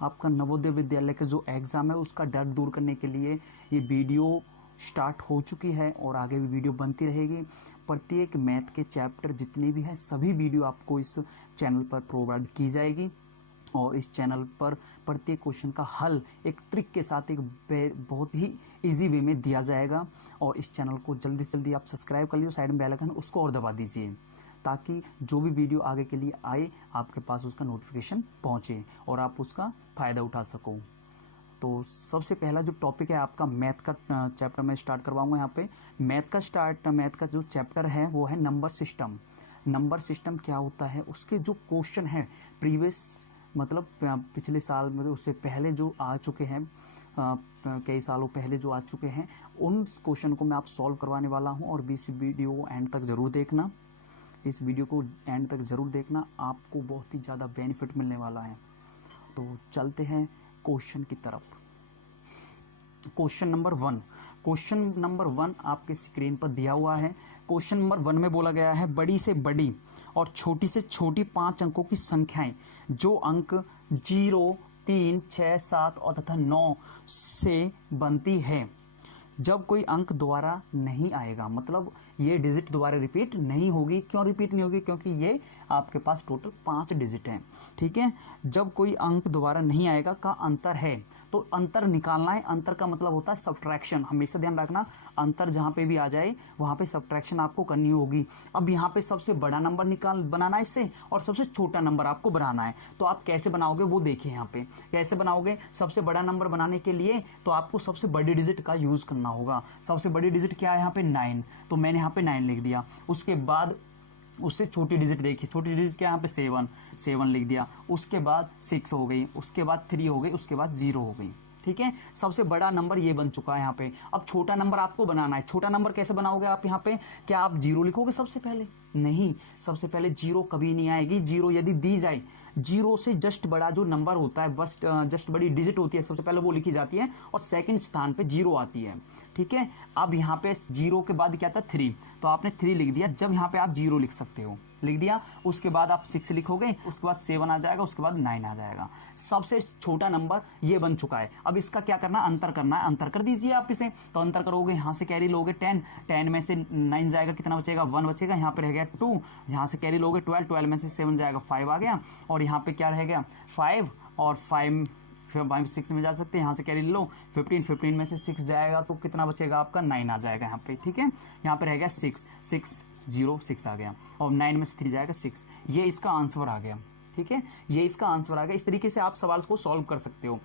आपका नवोदय विद्यालय का जो एग्ज़ाम है उसका डर दूर करने के लिए ये वीडियो स्टार्ट हो चुकी है और आगे भी वीडियो बनती रहेगी। प्रत्येक मैथ के चैप्टर जितने भी हैं सभी वीडियो आपको इस चैनल पर प्रोवाइड की जाएगी और इस चैनल पर प्रत्येक क्वेश्चन का हल एक ट्रिक के साथ एक बहुत ही इजी वे में दिया जाएगा। और इस चैनल को जल्दी से जल्दी आप सब्सक्राइब कर लीजिए, साइड में बेल आइकन उसको और दबा दीजिए ताकि जो भी वीडियो आगे के लिए आए आपके पास उसका नोटिफिकेशन पहुंचे और आप उसका फ़ायदा उठा सको। तो सबसे पहला जो टॉपिक है आपका मैथ का चैप्टर मैं स्टार्ट करवाऊंगा। यहाँ पे मैथ का जो चैप्टर है वो है नंबर सिस्टम। नंबर सिस्टम क्या होता है, उसके जो क्वेश्चन हैं प्रीवियस मतलब पिछले साल में उससे पहले जो आ चुके हैं, कई सालों पहले जो आ चुके हैं उन क्वेश्चन को मैं आप सॉल्व करवाने वाला हूं। और इस वीडियो एंड तक ज़रूर देखना, इस वीडियो को एंड तक ज़रूर देखना, आपको बहुत ही ज़्यादा बेनिफिट मिलने वाला है। तो चलते हैं क्वेश्चन की तरफ। क्वेश्चन नंबर वन आपके स्क्रीन पर दिया हुआ है। क्वेश्चन नंबर 1 में बोला गया है बड़ी से बड़ी और छोटी से छोटी 5 अंकों की संख्याएं जो अंक 0, 3, 6, 7 और तथा 9 से बनती है जब कोई अंक दोबारा नहीं आएगा, मतलब ये डिजिट दोबारा रिपीट नहीं होगी। क्यों रिपीट नहीं होगी? क्योंकि ये आपके पास टोटल 5 डिजिट हैं, ठीक है। जब कोई अंक दोबारा नहीं आएगा का अंतर है, तो अंतर निकालना है। अंतर का मतलब होता है सब्ट्रैक्शन, हमेशा ध्यान रखना। अंतर जहाँ पे भी आ जाए वहाँ पे सब्ट्रैक्शन आपको करनी होगी। अब यहाँ पे सबसे बड़ा नंबर बनाना है इससे और सबसे छोटा नंबर आपको बनाना है। तो आप कैसे बनाओगे वो देखिए। यहाँ पे कैसे बनाओगे? सबसे बड़ा नंबर बनाने के लिए तो आपको सबसे बड़ी डिजिट का यूज़ करना होगा। सबसे बड़ी डिजिट क्या है यहाँ पे? 9। तो मैंने यहाँ पे 9 लिख दिया। उसके बाद उससे छोटी डिजिट देखिए, छोटी डिजिट क्या यहाँ पे 7 लिख दिया। उसके बाद 6 हो गई, उसके बाद 3 हो गई, उसके बाद 0 हो गई, ठीक है। सबसे बड़ा नंबर ये बन चुका है यहाँ पे। अब छोटा नंबर आपको बनाना है। छोटा नंबर कैसे बनाओगे आप? यहाँ पे क्या आप 0 लिखोगे सबसे पहले? नहीं, सबसे पहले 0 कभी नहीं आएगी। 0 यदि दी जाए, 0 से जस्ट बड़ा जो नंबर होता है, बस जस्ट बड़ी डिजिट होती है, सबसे पहले वो लिखी जाती है और सेकंड स्थान पे 0 आती है, ठीक है। अब यहाँ पे 0 के बाद क्या था? 3। तो आपने 3 लिख दिया। जब यहाँ पे आप 0 लिख सकते हो, लिख दिया। उसके बाद आप 6 लिखोगे, उसके बाद 7 आ जाएगा, उसके बाद 9 आ जाएगा। सबसे छोटा नंबर ये बन चुका है। अब इसका क्या करना? अंतर करना है। अंतर कर दीजिए आप इसे। तो अंतर करोगे, यहाँ से कैरी लोगे 10 में से 9 जाएगा, कितना बचेगा? 1 बचेगा। यहाँ पे रह गया 2, यहाँ से कैरी लोगे 12 में से 7 जाएगा 5 आ गया। और यहाँ पे क्या रह गया? 5 और 5 6 में जा सकते हैं। यहाँ से कैरी लो 15 में से 6 जाएगा तो कितना बचेगा आपका? 9 आ जाएगा यहाँ पे, ठीक है। यहाँ पे रह गया 6 आ गया और 9 में से 3 जाएगा 6। ये इसका आंसर आ गया, ठीक है। ये इसका आंसर आ गया। इस तरीके से आप सवाल को सॉल्व कर सकते हो।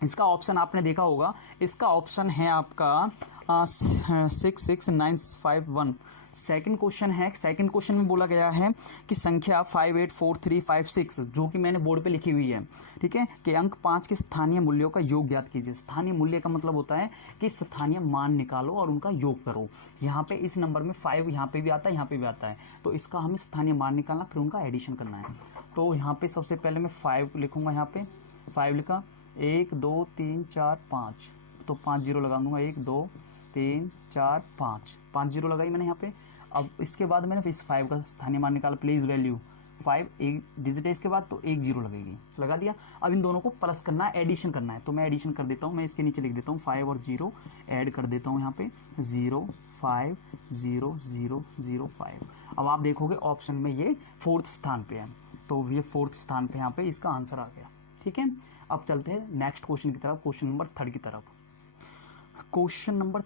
इसका ऑप्शन आपने देखा होगा, इसका ऑप्शन है आपका 66951। सेकंड क्वेश्चन है। सेकंड क्वेश्चन में बोला गया है कि संख्या 584356 जो कि मैंने बोर्ड पे लिखी हुई है, ठीक है, कि अंक 5 के स्थानीय मूल्यों का योग ज्ञात कीजिए। स्थानीय मूल्य का मतलब होता है कि स्थानीय मान निकालो और उनका योग करो। यहाँ पे इस नंबर में 5 यहाँ पे भी आता है, यहाँ पे भी आता है, तो इसका हमें स्थानीय मान निकालना, फिर उनका एडिशन करना है। तो यहाँ पे सबसे पहले मैं 5 लिखूंगा। यहाँ पे 5 लिखा, 1 2 3 4 5, तो 5 0 लगा दूंगा। 1 2 3 4 5 0 लगाई मैंने यहाँ पे। अब इसके बाद मैंने इस 5 का स्थानीय मान निकाला, प्लेस वैल्यू 5 एक डिजिट है इसके बाद, तो 1 0 लगेगी, लगा दिया। अब इन दोनों को प्लस करना है, एडिशन करना है। तो मैं एडिशन कर देता हूँ, मैं इसके नीचे लिख देता हूँ 5 और 0 ऐड कर देता हूँ यहाँ पे 0 5 0 0 0 5। अब आप देखोगे ऑप्शन में ये 4th स्थान पे है, तो ये 4th स्थान पे यहाँ पे इसका आंसर आ गया, ठीक है। अब चलते हैं नेक्स्ट क्वेश्चन की तरफ, क्वेश्चन नंबर 3 की तरफ। क्वेश्चन नंबर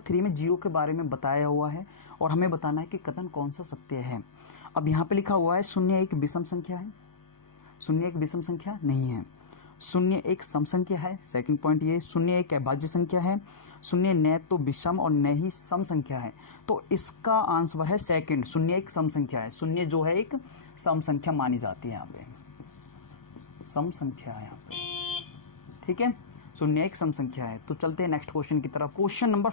3 में 0 के बारे में बताया हुआ है और हमें बताना है कि कथन कौन सा सत्य है। अब यहाँ पे लिखा हुआ है 0 एक विषम संख्या है। 0 एक विषम संख्या नहीं है। 0 एक सम संख्या है। सेकंड पॉइंट ये 0 एक अभाज्य संख्या है। 0 न तो विषम और न ही सम संख्या है। तो इसका आंसर है सेकंड, 0 एक सम संख्या है। 0 जो है एक सम संख्या मानी जाती है, यहाँ पे सम संख्या है यहाँ पे, ठीक है। 0 एक सम संख्या है। तो चलते हैं नेक्स्ट क्वेश्चन की तरफ। क्वेश्चन नंबर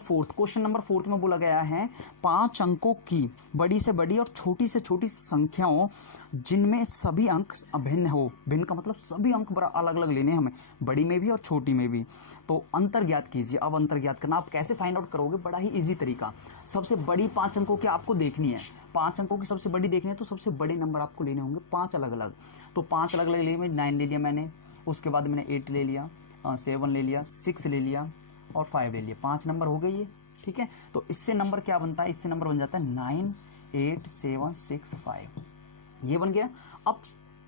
4 में बोला गया है 5 अंकों की बड़ी से बड़ी और छोटी से छोटी संख्याओं जिनमें सभी अंक अभिन्न हो। भिन्न का मतलब सभी अंक अलग अलग लेने हमें, बड़ी में भी और छोटी में भी। तो अंतर ज्ञात कीजिए। अब अंतर ज्ञात करना आप कैसे फाइंड आउट करोगे? बड़ा ही ईजी तरीका। सबसे बड़ी 5 अंकों की आपको देखनी है, 5 अंकों की सबसे बड़ी देखनी है, तो सबसे बड़े नंबर आपको लेने होंगे 5 अलग अलग। तो 5 अलग अलग लिए 9 ले लिया मैंने, उसके बाद मैंने 8 ले लिया, 7 ले लिया, 6 ले लिया और 5 ले लिया, 5 नंबर हो गए ये। ठीक है, तो इससे नंबर क्या बनता है, इससे नंबर बन जाता है 9 8 7 6 5, ये बन गया। अब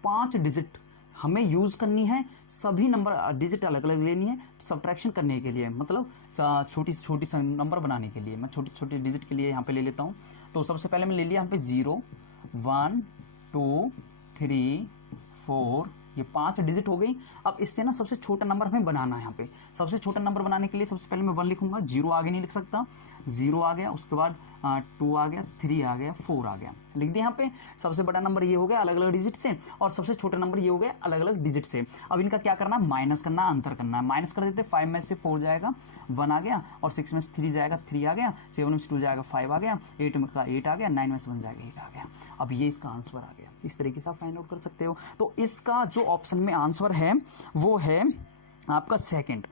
5 डिजिट हमें यूज़ करनी है, सभी नंबर डिजिट अलग अलग लेनी है सब्ट्रैक्शन करने के लिए, मतलब छोटी से छोटी नंबर बनाने के लिए। मैं छोटी छोटी डिजिट के लिए यहाँ पे ले लेता हूँ। तो सबसे पहले मैं ले लिया यहाँ पे 0 1 2 3 4, ये 5 डिजिट हो गई। अब इससे ना सबसे छोटा नंबर हमें बनाना है। यहाँ पे सबसे छोटा नंबर बनाने के लिए सबसे पहले मैं 1 लिखूंगा, 0 आगे नहीं लिख सकता, 0 आ गया, उसके बाद 2 आ गया, 3 आ गया, 4 आ गया, लिख दिया। यहाँ पे सबसे बड़ा नंबर ये हो गया अलग अलग डिजिट से, और सबसे छोटा नंबर ये हो गया अलग अलग डिजिट से। अब इनका क्या करना है, माइनस करना, अंतर करना है। माइनस कर देते, 5 में से 4 जाएगा 1 आ गया, और 6 में से 3 जाएगा 3 आ गया, 7 में से 2 जाएगा 5 आ गया, 8 में का 8 आ गया, 9 में से 1 जाएगा 8 आ गया। अब ये इसका आंसर आ गया। इस तरीके से आप फाइंड आउट कर सकते हो। तो इसका जो ऑप्शन में आंसर है वो है आपका सेकंड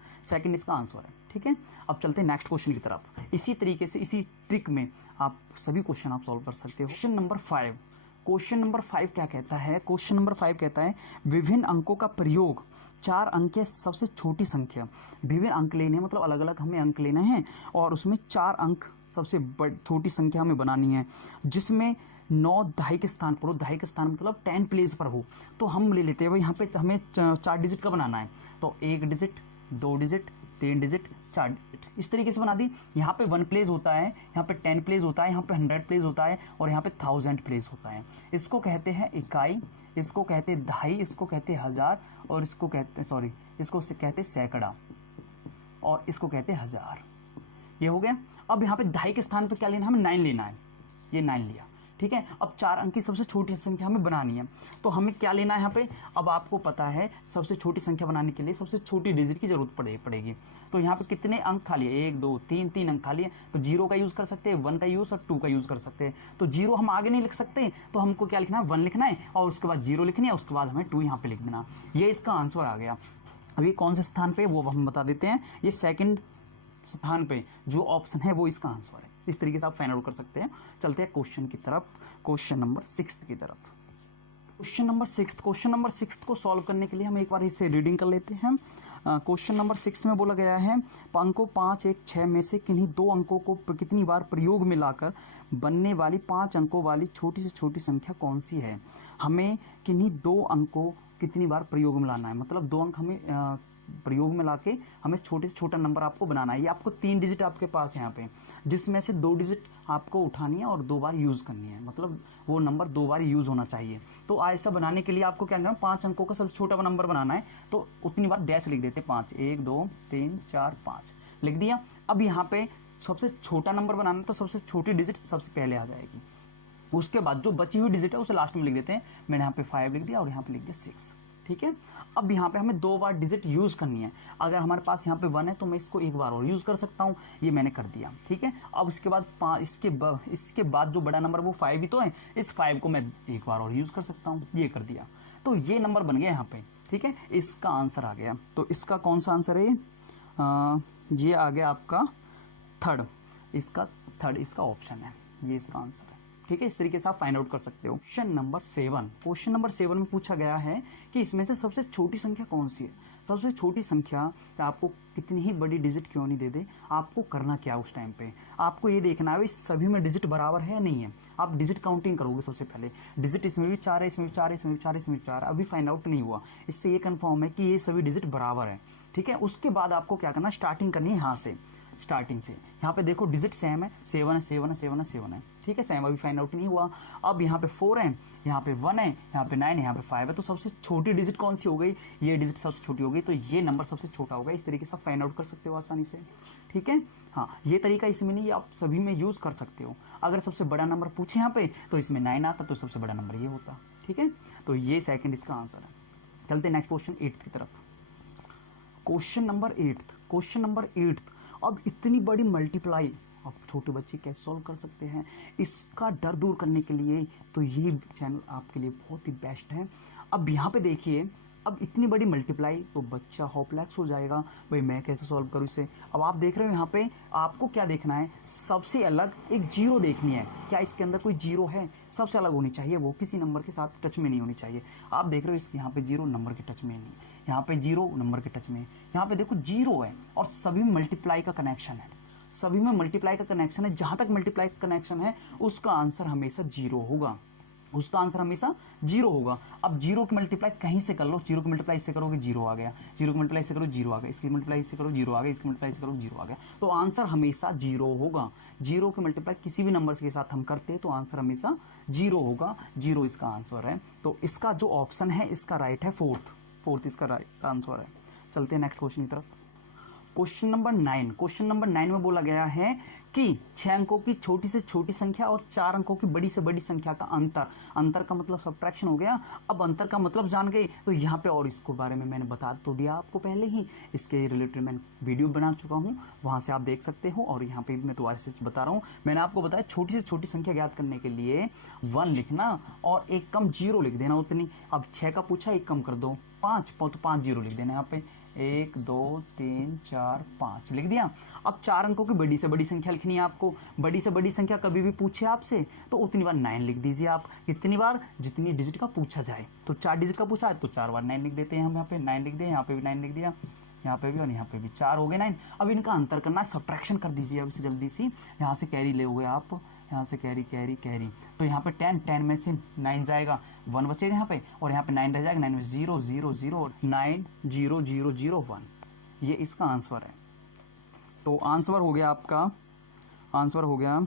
इसका आंसर है। ठीक है, अब चलते हैं नेक्स्ट क्वेश्चन की तरफ। इसी तरीके से इसी ट्रिक में आप सभी क्वेश्चन आप सॉल्व कर सकते हो। क्वेश्चन नंबर 5 क्या कहता है, क्वेश्चन नंबर 5 कहता है विभिन्न अंकों का प्रयोग 4 अंक या सबसे छोटी संख्या। विभिन्न अंक लेने हैं, मतलब अलग अलग हमें अंक लेना है, और उसमें 4 अंक सबसे छोटी संख्या हमें बनानी है, जिसमें 9 दहाई के स्थान पर हो। दहाई के स्थान मतलब 10 प्लेस पर हो। तो हम ले लेते हैं भाई, यहाँ पे हमें 4 डिजिट का बनाना है। तो 1 डिजिट, 2 डिजिट, 3 डिजिट, 4 डिजिट, इस तरीके से बना दी। यहाँ पे 1 प्लेस होता है, यहाँ पे 10 प्लेस होता है, यहाँ पे 100 प्लेस होता है, और यहाँ पे 1000 प्लेस होता है। इसको कहते हैं इकाई, इसको कहते हैं दहाई, इसको कहते हैं हजार, और इसको कहते हैं सैकड़ा, और इसको कहते हैं हजार। ये हो गया। अब यहाँ पे दहाई के स्थान पे क्या लेना है, हमें 9 लेना है, ये 9 लिया। ठीक है, अब 4 अंक की सबसे छोटी संख्या हमें बनानी है। तो हमें क्या लेना है यहाँ पे, अब आपको पता है सबसे छोटी संख्या बनाने के लिए सबसे छोटी डिजिट की जरूरत पड़ेगी। तो यहाँ पे कितने अंक खा लिए, 1 2 3 अंक खा लिए। तो 0 का यूज़ कर सकते हैं, 1 का यूज़ और 2 का यूज़ कर सकते हैं। तो 0 हम आगे नहीं लिख सकते, तो हमको क्या लिखना है, 1 लिखना है, और उसके बाद 0 लिखनी है, उसके बाद हमें 2 यहाँ पे लिख देना। ये इसका आंसर आ गया। अभी कौन से स्थान पे वो हम बता देते हैं। ये सेकंड स्थान पे जो ऑप्शन है वो इसका आंसर है। इस तरीके से आप फाइंड आउट कर सकते हैं। चलते हैं क्वेश्चन की तरफ, क्वेश्चन नंबर 6 की तरफ। क्वेश्चन नंबर 6 को सॉल्व करने के लिए हम एक बार इसे रीडिंग कर लेते हैं। क्वेश्चन नंबर 6 में बोला गया है अंकों 5 1 6 में से किन्हीं 2 अंकों को कितनी बार प्रयोग में लाकर बनने वाली 5 अंकों वाली छोटी से छोटी संख्या कौन सी है। हमें किन्हीं 2 अंकों कितनी बार प्रयोग में लाना है, मतलब 2 अंक हमें प्रयोग में लाके हमें छोटे से छोटा नंबर आपको बनाना है। ये आपको 3 डिजिट आपके पास है यहाँ पे, जिसमें से 2 डिजिट आपको उठानी है और 2 बार यूज़ करनी है, मतलब वो नंबर 2 बार यूज़ होना चाहिए। तो ऐसा बनाने के लिए आपको क्या करना है, 5 अंकों का सबसे छोटा नंबर बनाना है। तो उतनी बार डैश लिख देते, 5 1 2 3 4 5 लिख दिया। अब यहाँ पे सबसे छोटा नंबर बनाना है, तो सबसे छोटी डिजिट सबसे पहले आ जाएगी। उसके बाद जो बची हुई डिजिट है उसे लास्ट में लिख देते हैं। मैंने यहाँ पे 5 लिख दिया और यहाँ पे लिख दिया 6। ठीक है, अब यहाँ पे हमें 2 बार डिजिट यूज़ करनी है। अगर हमारे पास यहाँ पे 1 है तो मैं इसको 1 बार और यूज़ कर सकता हूँ, ये मैंने कर दिया। ठीक है, अब इसके बाद इसके बाद जो बड़ा नंबर वो 5 ही तो है, इस 5 को मैं 1 बार और यूज़ कर सकता हूँ, ये कर दिया। तो ये नंबर बन गया यहाँ पे। ठीक है, इसका आंसर आ गया। तो इसका कौन सा आंसर है, ये आ गया आपका थर्ड, इसका ऑप्शन है, ये इसका आंसर है। ठीक है, इस तरीके से आप फाइंड आउट कर सकते हो। क्वेश्चन नंबर 7 में पूछा गया है कि इसमें से सबसे छोटी संख्या कौन सी है। सबसे छोटी संख्या आपको कितनी ही बड़ी डिजिट क्यों नहीं दे दे, आपको करना क्या उस टाइम पे, आपको ये देखना है सभी में डिजिट बराबर है या नहीं है। आप डिजिट काउंटिंग करोगे सबसे पहले, डिजिट इसमें भी 4 है, इसमें भी 4 है, इसमें भी 4 है, इसमें भी 4 है, अभी फाइंड आउट नहीं हुआ। इससे ये कन्फर्म है कि ये सभी डिजिट बराबर है। ठीक है, उसके बाद आपको क्या करना, स्टार्टिंग करनी है यहाँ से, स्टार्टिंग से। यहाँ पे देखो डिजिट सेम है, 7 है, 7 है, 7 है, 7 है। ठीक है, सेम अभी फाइंड आउट नहीं हुआ। अब यहाँ पे 4 है, यहाँ पे 1 है, यहाँ पे 9 है, यहाँ पे 5 है। तो सबसे छोटी डिजिट कौन सी हो गई, ये डिजिट सबसे छोटी हो गई, तो ये नंबर सबसे छोटा होगा। इस तरीके से आप फाइंड आउट कर सकते हो आसानी से। ठीक है, हाँ, ये तरीका इसमें नहीं, आप सभी में यूज़ कर सकते हो। अगर सबसे बड़ा नंबर पूछे यहाँ पे तो इसमें 9 आता, तो सबसे बड़ा नंबर ये होता। ठीक है, तो ये सेकंड इसका आंसर है। चलते नेक्स्ट क्वेश्चन 8 की तरफ। Question number 8। अब इतनी बड़ी मल्टीप्लाई आप छोटे बच्चे कैसे सॉल्व कर सकते हैं, इसका डर दूर करने के लिए तो ये चैनल आपके लिए बहुत ही बेस्ट है। अब यहाँ पे देखिए अब इतनी बड़ी मल्टीप्लाई तो बच्चा होपलेस हो जाएगा, भाई मैं कैसे सॉल्व करूँ इसे। अब आप देख रहे हो यहाँ पे आपको क्या देखना है, सबसे अलग एक जीरो देखनी है, क्या इसके अंदर कोई जीरो है, सबसे अलग होनी चाहिए, वो किसी नंबर के साथ टच में नहीं होनी चाहिए। आप देख रहे हो इसके यहाँ पे जीरो नंबर के टच में नहीं, यहाँ पे जीरो नंबर के टच में, यहाँ पे देखो जीरो है और सभी में मल्टीप्लाई का कनेक्शन है, सभी में मल्टीप्लाई का कनेक्शन है, जहाँ तक मल्टीप्लाई का कनेक्शन है उसका आंसर हमेशा जीरो होगा, उसका आंसर हमेशा जीरो होगा। अब जीरो की मल्टीप्लाई कहीं से कर लो, जीरो की मल्टीप्लाई इससे करोगे जीरो आ गया, जीरो की मल्टीप्लाई से करो जीरो आ गया, इसकी मल्टीप्लाई इससे करो जीरो आ गया, इसकी मल्टीप्लाई से करो जीरो आ गया, तो आंसर हमेशा जीरो होगा। जीरो की मल्टीप्लाई किसी भी नंबर के साथ हम करते हैं तो आंसर हमेशा जीरो होगा, जीरो इसका आंसर है। तो इसका जो ऑप्शन है इसका राइट है फोर्थ इसका राइट आंसर है। चलते हैं नेक्स्ट क्वेश्चन की तरफ। क्वेश्चन नंबर 9, क्वेश्चन नंबर 9 में बोला गया है कि 6 अंकों की छोटी से छोटी संख्या और 4 अंकों की बड़ी से बड़ी संख्या का अंतर का मतलब सब्ट्रैक्शन हो गया। अब अंतर का मतलब जान गए तो यहाँ पे, और इसको बारे में मैंने बता तो दिया आपको पहले ही, इसके रिलेटेड मैं वीडियो बना चुका हूँ, वहाँ से आप देख सकते हो। और यहाँ पे भी मैं दोबारा से बता रहा हूँ, मैंने आपको बताया छोटी से छोटी संख्या ज्ञात करने के लिए 1 लिखना और एक कम 0 लिख देना उतनी। अब 6 का पूछा, एक कम कर दो 5, तो 5 0 लिख देना यहाँ पे, 1 2 3 4 5 लिख दिया। अब 4 अंकों की बड़ी से बड़ी संख्या लिखनी है आपको, बड़ी से बड़ी संख्या कभी भी पूछे आपसे तो उतनी बार 9 लिख दीजिए आप, कितनी बार, जितनी डिजिट का पूछा जाए। तो 4 डिजिट का पूछा है तो 4 बार 9 लिख देते हैं हम, यहाँ पे 9 लिख दिया, यहाँ पे भी 9 लिख दिया, यहाँ पे भी और यहाँ पे भी, 4 हो गए 9। अब इनका अंतर करना है, सब्ट्रैक्शन कर दीजिए अब इसे जल्दी सी। यहाँ से कैरी ले गए आप, यहाँ से कैरी कैरी कैरी, तो यहाँ पे 10 में से 9 जाएगा, 1 बचेगा यहाँ पे, और यहाँ पे 9 रह जाएगा, 9 में 0 0 0 9 0 0 0 1, ये इसका आंसर है। तो आंसर हो गया आपका, आंसर हो गया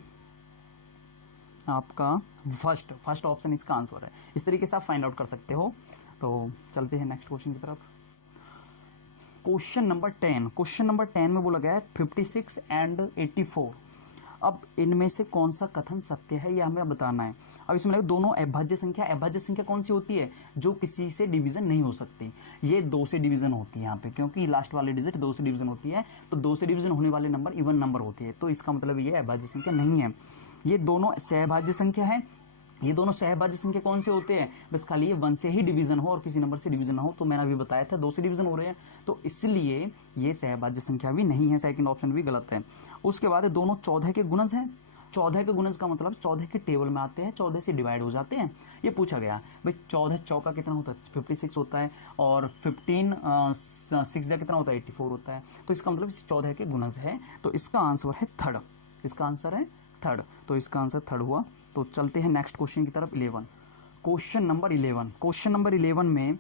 आपका फर्स्ट ऑप्शन इसका आंसर है। इस तरीके से आप फाइंड आउट कर सकते हो। तो चलते हैं नेक्स्ट क्वेश्चन की तरफ। क्वेश्चन नंबर 10, क्वेश्चन नंबर 10 में बोला गया है 56 एंड 84। अब इनमें से कौन सा कथन सत्य है यह हमें बताना है। अब इसमें दोनों अभाज्य संख्या कौन सी होती है, जो किसी से डिवीजन नहीं हो सकती, ये 2 से डिवीजन होती है यहाँ पे, क्योंकि लास्ट वाली डिजिट 2 से डिवीजन होती है, तो 2 से डिवीजन होने वाले नंबर इवन नंबर होती है, तो इसका मतलब ये अभाज्य संख्या नहीं है। ये दोनों सहभाज्य संख्या है। ये दोनों सहभाज्य संख्या कौन से होते हैं, बस खाली ये 1 से ही डिवीजन हो और किसी नंबर से डिवीजन ना हो, तो मैंने अभी बताया था 2 से डिवीजन हो रहे हैं, तो इसलिए ये सहभाज्य संख्या भी नहीं है, सेकंड ऑप्शन भी गलत है। उसके बाद दोनों 14 के गुणज हैं। 14 के गुणज का मतलब 14 के टेबल में आते हैं, 14 से डिवाइड हो जाते हैं। ये पूछा गया भाई 14 चौका कितना होता है, 56 होता है, और 15 6 कितना होता है, 84 होता है, तो इसका मतलब 14 के गुणज है, तो इसका आंसर है थर्ड, इसका आंसर है थर्ड, तो इसका आंसर थर्ड हुआ। तो चलते हैं नेक्स्ट क्वेश्चन की तरफ। 11, क्वेश्चन नंबर 11, क्वेश्चन नंबर 11 में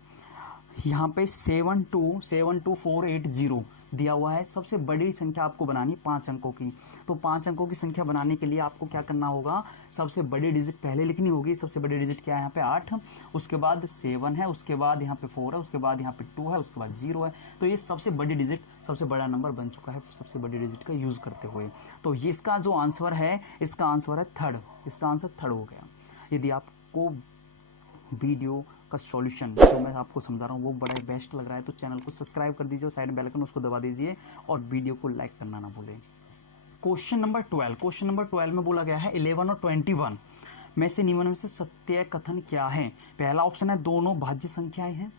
यहाँ पे 7248 दिया हुआ है। सबसे बड़ी संख्या आपको बनानी 5 अंकों की, तो 5 अंकों की संख्या बनाने के लिए आपको क्या करना होगा, सबसे बड़ी डिजिट पहले लिखनी होगी। सबसे बड़ी डिजिट क्या है यहाँ पे 8, उसके बाद 7 है, उसके बाद यहाँ पे 4 है, उसके बाद यहाँ पे 2 है, उसके बाद 0 है, तो ये सबसे बड़ी डिजिट, सबसे बड़ा नंबर बन चुका है सबसे बड़ी डिजिट का यूज़ करते हुए। तो ये इसका जो आंसर है, इसका आंसर है थर्ड, इसका आंसर थर्ड हो गया। यदि आपको वीडियो का सॉल्यूशन जो मैं आपको समझा रहा हूँ वो बड़ा बेस्ट लग रहा है तो चैनल को सब्सक्राइब कर दीजिए और साइड में बेल आइकन उसको दबा दीजिए और वीडियो को लाइक करना ना भूलें। क्वेश्चन नंबर 12, क्वेश्चन नंबर 12 में बोला गया है 11 और 21 में से निम्न में से सत्य कथन क्या है। पहला ऑप्शन है दोनों भाज्य संख्याएं हैं।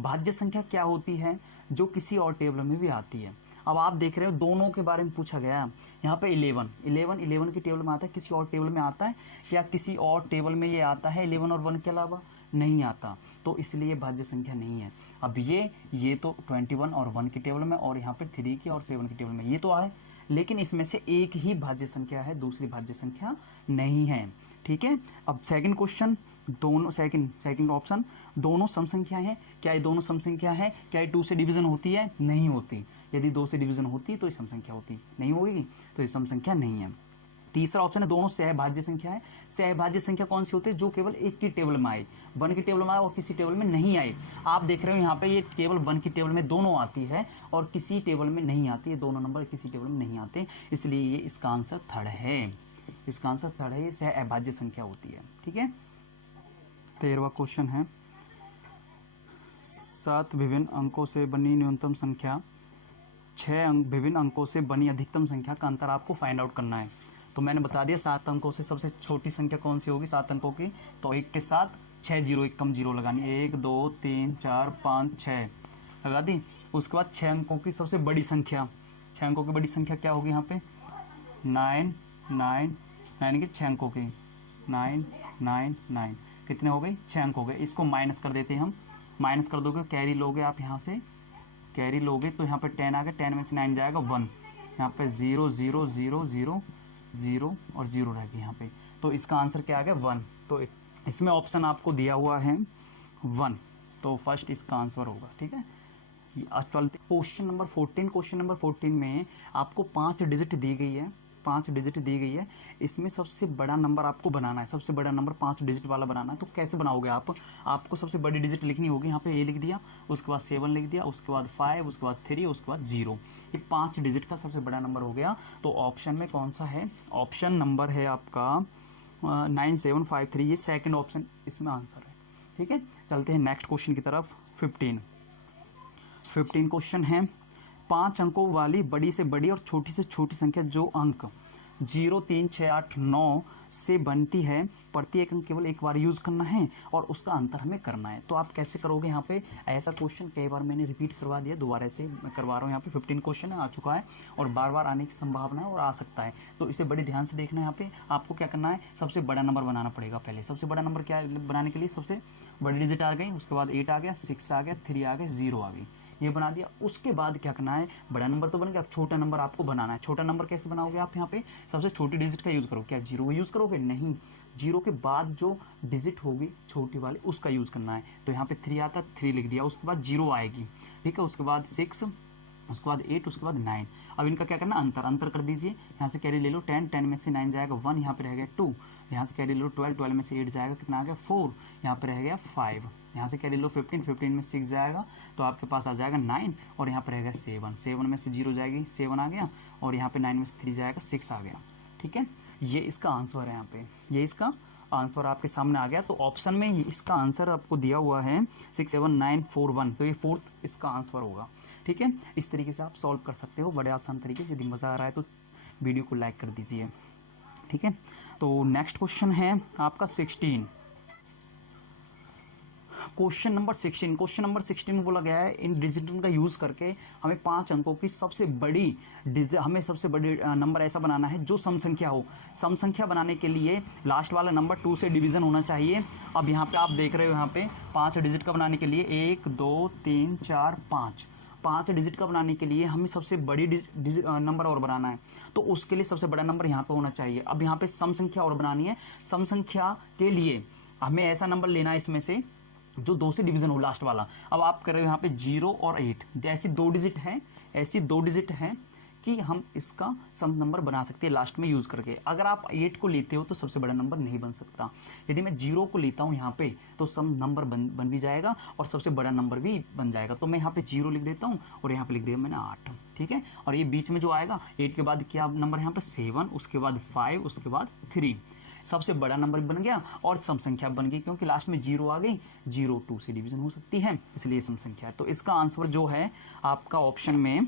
भाज्य संख्या क्या होती है, जो किसी और टेबल में भी आती है। अब आप देख रहे हो दोनों के बारे में पूछा गया है। यहाँ पे 11 की टेबल में आता है, किसी और टेबल में आता है क्या, किसी और टेबल में ये आता है 11 और 1 के अलावा नहीं आता, तो इसलिए भाज्य संख्या नहीं है। अब ये तो 21 और 1 की टेबल में और यहाँ पे 3 की और 7 की टेबल में ये तो आए, लेकिन इसमें से एक ही भाज्य संख्या है, दूसरी भाज्य संख्या नहीं है। ठीक है। अब सेकंड क्वेश्चन, दोनों सेकंड ऑप्शन दोनों सम संख्या हैं। क्या ये दोनों सम संख्या है, क्या ये 2 से डिवीजन होती है, नहीं होती। यदि 2 से डिवीजन होती तो ये सम संख्या होती, नहीं होगी तो ये सम संख्या नहीं है। तीसरा ऑप्शन है दोनों सहभाज्य संख्या है। सहभाज्य संख्या कौन सी होती है, जो केवल एक की टेबल में आए, 1 की टेबल में आए और किसी टेबल में नहीं आए। आप देख रहे हो यहाँ पे ये केवल 1 की टेबल में दोनों आती है और किसी टेबल में नहीं आती है, दोनों नंबर किसी टेबल में नहीं आते, इसलिए ये इसका आंसर थर्ड है, इसका आंसर थर्ड है, ये सहभाज्य संख्या होती है। ठीक है। 13वां क्वेश्चन है 7 विभिन्न अंकों से बनी न्यूनतम संख्या 6 विभिन्न अंकों से बनी अधिकतम संख्या का अंतर आपको फाइंड आउट करना है। तो मैंने बता दिया 7 अंकों से सबसे छोटी संख्या कौन सी होगी 7 अंकों की, तो 1 के साथ 6 जीरो, एक कम जीरो लगानी, 1 2 3 4 5 6 लगा दी। उसके बाद 6 अंकों की सबसे बड़ी संख्या, 6 अंकों की बड़ी संख्या क्या होगी यहाँ पे 9 9 9 के 6 अंकों की 9 9 9 कितने हो गए 6 अंक हो गए। इसको माइनस कर देते हैं हम, माइनस कर दोगे कैरी लोगे आप, यहाँ से कैरी लोगे तो यहाँ पे 10 आ गया, 10 में से 9 जाएगा 1, यहाँ पे 0 0 0 0 0 और 0 रहेगी यहाँ पे। तो इसका आंसर क्या आ गया 1। तो इसमें ऑप्शन आपको दिया हुआ है 1, तो फर्स्ट इसका आंसर होगा। ठीक है, आज चलते क्वेश्चन नंबर 14। क्वेश्चन नंबर 14 में आपको 5 डिजिट दी गई है, 5 डिजिट दी गई है। इसमें सबसे बड़ा नंबर आपको बनाना है, सबसे बड़ा नंबर 5 डिजिट वाला बनाना है। तो कैसे बनाओगे आप, आपको सबसे बड़ी डिजिट लिखनी होगी, यहाँ पे ए लिख दिया, उसके बाद 7 लिख दिया, उसके बाद 5, उसके बाद 3, उसके बाद 0। ये 5 डिजिट का सबसे बड़ा नंबर हो गया। तो ऑप्शन में कौन सा है, ऑप्शन नंबर है आपका 9753, ये सेकंड ऑप्शन इसमें आंसर है। ठीक है, चलते हैं नेक्स्ट क्वेश्चन की तरफ। 15 क्वेश्चन है, 5 अंकों वाली बड़ी से बड़ी और छोटी से छोटी संख्या जो अंक 0 3 6 8 9 से बनती है, प्रत्येक अंक केवल एक बार यूज करना है और उसका अंतर हमें करना है। तो आप कैसे करोगे यहाँ पे, ऐसा क्वेश्चन कई बार मैंने रिपीट करवा दिया, दोबारा से मैं करवा रहा हूँ। यहाँ पे 15 क्वेश्चन आ चुका है और बार बार आने की संभावना है और आ सकता है, तो इसे बड़े ध्यान से देखना है। यहाँ पे आपको क्या करना है, सबसे बड़ा नंबर बनाना पड़ेगा। पहले सबसे बड़ा नंबर क्या बनाने के लिए, सबसे बड़ी डिजिट आ गई, उसके बाद 8 आ गया, 6 आ गया, 3 आ गया, 0 आ गई, ये बना दिया। उसके बाद क्या करना है, बड़ा नंबर तो बन गया, अब छोटा नंबर आपको बनाना है। छोटा नंबर कैसे बनाओगे आप, यहाँ पे सबसे छोटी डिजिट का यूज करो। क्या 0 यूज करोगे, नहीं, 0 के बाद जो डिजिट होगी छोटी वाली उसका यूज करना है। तो यहाँ पे 3 आता, 3 लिख दिया, उसके बाद 0 आएगी। ठीक है, उसके बाद 6, उसके बाद 8, उसके बाद 9। अब इनका क्या करना, अंतर कर दीजिए। यहाँ से कैरी ले लो 10, 10 में से 9 जाएगा 1, यहाँ पे रह गया 2। यहाँ से कैरी लो 12, 12 में से 8 जाएगा, कितना आ गया 4, यहाँ पे रह गया 5। यहाँ से कैरी लो 15, 15 में 6 जाएगा, तो आपके पास आ जाएगा 9 और यहाँ पे रहेगा 7, 7 में से 0 जाएगी, 7 आ गया, और यहाँ पे 9 में से 3 जाएगा, 6 आ गया। ठीक है, ये इसका आंसर है। यहाँ पे ये इसका आंसर आपके सामने आ गया। तो ऑप्शन में ही इसका आंसर आपको दिया हुआ है 67941, तो ये 4th इसका आंसर होगा। ठीक है, इस तरीके से आप सॉल्व कर सकते हो बड़े आसान तरीके से। यदि मज़ा आ रहा है तो वीडियो को लाइक कर दीजिए। ठीक है, तो नेक्स्ट क्वेश्चन है आपका 16। क्वेश्चन नंबर 16, क्वेश्चन नंबर 16 में बोला गया है, इन डिजिटल का यूज करके हमें 5 अंकों की सबसे बड़ी नंबर ऐसा बनाना है जो सम संख्या हो। सम संख्या बनाने के लिए लास्ट वाला नंबर 2 से डिवीजन होना चाहिए। अब यहाँ पे आप देख रहे हो, यहाँ पे 5 डिजिट का बनाने के लिए 1 2 3 4 5 डिजिट का बनाने के लिए हमें सबसे बड़ी नंबर और बनाना है, तो उसके लिए सबसे बड़ा नंबर यहाँ पे होना चाहिए। अब यहाँ पे सम संख्या और बनानी है। सम संख्या के लिए हमें ऐसा नंबर लेना है इसमें से जो 2 से डिवीजन हो, लास्ट वाला। अब आप कर रहे हो यहाँ पे 0 और 8, ऐसी 2 डिजिट हैं, ऐसी 2 डिजिट हैं कि हम इसका सम नंबर बना सकते हैं लास्ट में यूज करके। अगर आप 8 को लेते हो तो सबसे बड़ा नंबर नहीं बन सकता। यदि मैं 0 को लेता हूँ यहाँ पे तो सम नंबर बन भी जाएगा और सबसे बड़ा नंबर भी बन जाएगा। तो मैं यहाँ पे 0 लिख देता हूँ और यहाँ पे लिख दिया मैंने 8। ठीक है, और ये बीच में जो आएगा 8 के बाद क्या नंबर है यहाँ पे 7, उसके बाद 5, उसके बाद 3, सबसे बड़ा नंबर बन गया और सम संख्या बन गई, क्योंकि लास्ट में 0 आ गई। 0 2 से डिवीजन हो सकती है, इसलिए सम संख्या है। तो इसका आंसर जो है आपका ऑप्शन में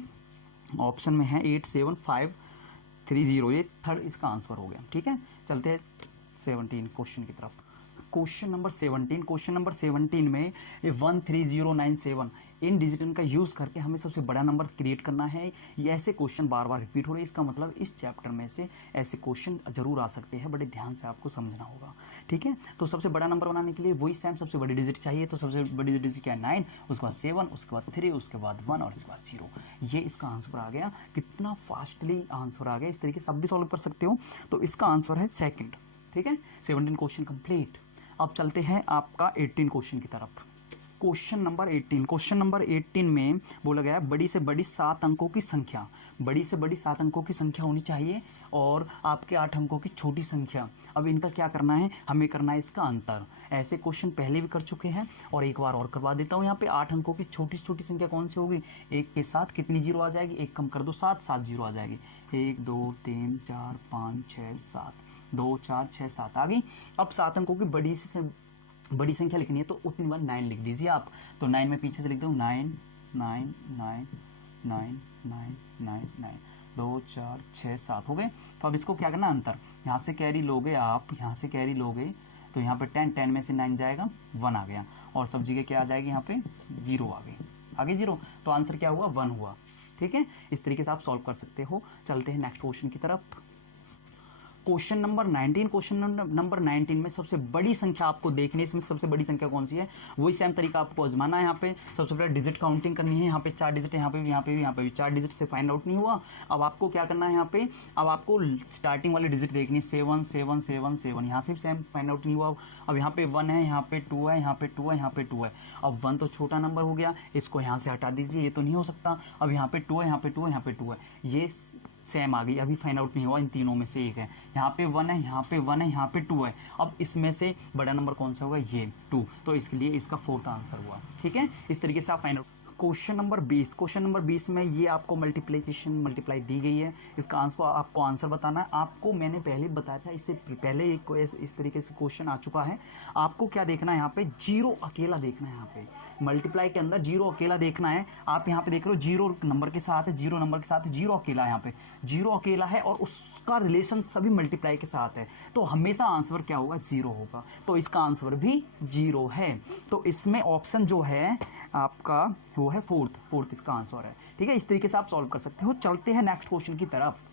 है 87530, ये 3rd इसका आंसर हो गया। ठीक है, चलते हैं 17 क्वेश्चन की तरफ। क्वेश्चन नंबर 17, क्वेश्चन नंबर 17 में 13097 इन डिजिटल का यूज करके हमें सबसे बड़ा नंबर क्रिएट करना है। ये ऐसे क्वेश्चन बार बार रिपीट हो रहे हैं, इसका मतलब इस चैप्टर में से ऐसे क्वेश्चन जरूर आ सकते हैं, बड़े ध्यान से आपको समझना होगा। ठीक है, तो सबसे बड़ा नंबर बनाने के लिए वही सेम सबसे बड़ी डिजिट चाहिए। तो सबसे बड़ी डिजिट क्या है 9, उसके बाद 7, उसके बाद 3, उसके बाद 1 और उसके बाद 0। ये इसका आंसर आ गया। कितना फास्टली आंसर आ गया, इस तरीके से आप भी सॉल्व कर सकते हो। तो इसका आंसर है 2nd। ठीक है, 17 क्वेश्चन कंप्लीट। अब चलते हैं आपका 18 क्वेश्चन की तरफ। क्वेश्चन नंबर 18, क्वेश्चन नंबर 18 में बोला गया है बड़ी से बड़ी 7 अंकों की संख्या, बड़ी से बड़ी 7 अंकों की संख्या होनी चाहिए और आपके 8 अंकों की छोटी संख्या। अब इनका क्या करना है, हमें करना है इसका अंतर। ऐसे क्वेश्चन पहले भी कर चुके हैं और एक बार और करवा देता हूँ। यहाँ पे 8 अंकों की छोटी से छोटी संख्या कौन सी होगी, 1 के साथ कितनी 0 आ जाएगी, 1 कम कर दो 7, 7 0 आ जाएगी। 1 2 3 4 5 6 7, 2 4 6 7 आ गई। अब 7 अंकों की बड़ी संख्या लिखनी है तो उतनी बार 9 लिख दीजिए आप। तो 9 में पीछे से लिख दूँ 9 9 9 9 9 9 9, 2 4 6 7 हो गए। तो अब इसको क्या करना, अंतर। यहाँ से कैरी लोगे आप, यहाँ से कैरी लोगे तो यहाँ पे 10, 10 में से 9 जाएगा 1 आ गया, और सब जगह क्या आ जाएगी यहाँ पे 0 आ गई, आगे 0, तो आंसर क्या हुआ 1 हुआ। ठीक है, इस तरीके से आप सॉल्व कर सकते हो। चलते हैं नेक्स्ट क्वेश्चन की तरफ। क्वेश्चन नंबर 19, क्वेश्चन नंबर 19 में सबसे बड़ी संख्या आपको देखनी है, इसमें सबसे बड़ी संख्या कौन सी है, वही सेम तरीका आपको आजमाना है। यहाँ पे सबसे पहले डिजिट काउंटिंग करनी है, यहाँ पे 4 डिजिट है, यहाँ पे भी, यहाँ पे भी, यहाँ पे भी 4 डिजिट से फाइंड आउट नहीं हुआ। अब आपको क्या करना है, यहाँ पे अब आपको स्टार्टिंग वाली डिजिट देखनी है, 7 7 7 7, यहाँ से भी सेम फाइंड आउट नहीं हुआ। अब यहाँ पे 1 है, यहाँ पे 2 है, यहाँ पे 2 है, यहाँ पे 2 है। अब 1 तो छोटा नंबर हो गया, इसको यहाँ से हटा दीजिए, ये तो नहीं हो सकता। अब यहाँ पे 2 है, यहाँ पे 2 है, यहाँ पे 2 है, ये सेम आ गई, अभी फाइंड आउट नहीं हुआ, इन तीनों में से एक है। यहाँ पे 1 है, यहाँ पे 1 है, यहाँ पे 2 है। अब इसमें से बड़ा नंबर कौन सा होगा, ये 2, तो इसके लिए इसका 4th आंसर हुआ। ठीक है, इस तरीके से आप find out. Question number 20, question number 20 में ये आपको मल्टीप्लाई दी गई है, इसका आंसर आपको आंसर बताना है। आपको मैंने पहले बताया था, इससे पहले एक इस तरीके से क्वेश्चन आ चुका है। आपको क्या देखना है, यहाँ पे 0 अकेला देखना है, यहाँ पे मल्टीप्लाई के अंदर 0 अकेला देखना है। आप यहाँ पे देख रहे हो 0 नंबर के साथ है, 0 नंबर के साथ 0 अकेला है, यहाँ पे 0 अकेला है और उसका रिलेशन सभी मल्टीप्लाई के साथ है, तो हमेशा आंसर क्या होगा, 0 होगा। तो इसका आंसर भी 0 है। तो इसमें ऑप्शन जो है आपका वो है 4th इसका आंसर है। ठीक है, इस तरीके से आप सॉल्व कर सकते हो। चलते हैं नेक्स्ट क्वेश्चन की तरफ।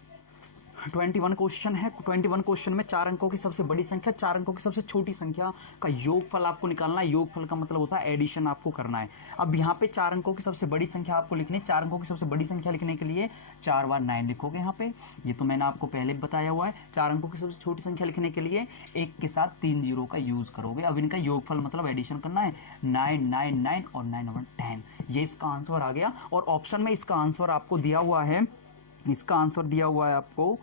21 क्वेश्चन है। 21 क्वेश्चन में 4 अंकों की सबसे बड़ी संख्या, 4 अंकों की सबसे छोटी संख्या का योगफल आपको निकालना है। योगफल का मतलब होता है एडिशन आपको करना है। अब यहाँ पे 4 अंकों की सबसे बड़ी संख्या आपको लिखनी है। 4 अंकों की सबसे बड़ी संख्या लिखने के लिए 4 बार 9 लिखोगे यहाँ पे, ये तो मैंने आपको पहले बताया हुआ है। 4 अंकों की सबसे छोटी संख्या लिखने के लिए 1 के साथ 3 जीरो का यूज करोगे। अब इनका योगफल मतलब एडिशन करना है, 9 9 9 और 9 और 10, ये इसका आंसर आ गया। और ऑप्शन में इसका आंसर आपको दिया हुआ है, इसका आंसर दिया हुआ है आपको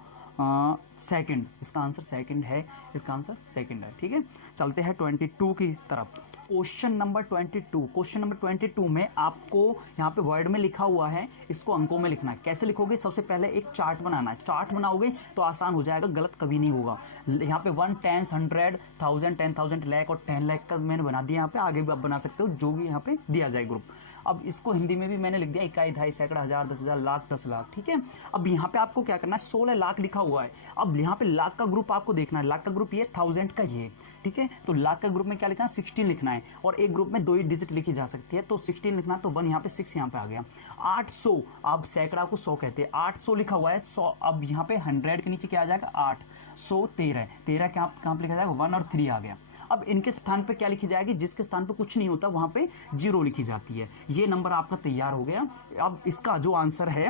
सेकंड, इसका आंसर सेकंड है, इसका आंसर सेकंड है। ठीक है, चलते हैं 22 की तरफ। क्वेश्चन नंबर 22, क्वेश्चन नंबर 22 में आपको यहाँ पे वर्ड में लिखा हुआ है, इसको अंकों में लिखना है। कैसे लिखोगे, सबसे पहले एक चार्ट बनाना है। चार्ट बनाओगे तो आसान हो जाएगा, गलत कभी नहीं होगा। यहाँ पे 1 10 100 1000 10,000 लाख और 10 लाख का मैंने बना दिया। यहाँ पे आगे भी आप बना सकते हो, जो भी यहाँ पे दिया जाए ग्रुप। अब इसको हिंदी में भी मैंने लिख दिया, इकाई, दहाई, सैकड़ा, हजार, 10,000, लाख, 10 लाख। ठीक है, अब यहाँ पे आपको क्या करना है, 16 लाख लिखा हुआ है। अब यहाँ पे लाख का ग्रुप आपको देखना है, लाख का ग्रुप ये, 1000 का ये। ठीक है, तो लाख का ग्रुप में क्या लिखना है, 16 लिखना है। और एक ग्रुप में 2 ही डिजिट लिखी जा सकती है, तो 16 लिखना, तो 1 यहाँ पे, 6 यहाँ पे आ गया। 800, अब सैकड़ा को 100 कहते हैं, 800 लिखा हुआ है 100। अब यहाँ पे 100 के नीचे क्या आ जाएगा, 813, 13 कहाँ पे लिखा जाएगा, 1 और 3 आ गया। अब इनके स्थान पे क्या लिखी जाएगी, जिसके स्थान पे कुछ नहीं होता वहां पे 0 लिखी जाती है। ये नंबर आपका तैयार हो गया। अब इसका जो आंसर है,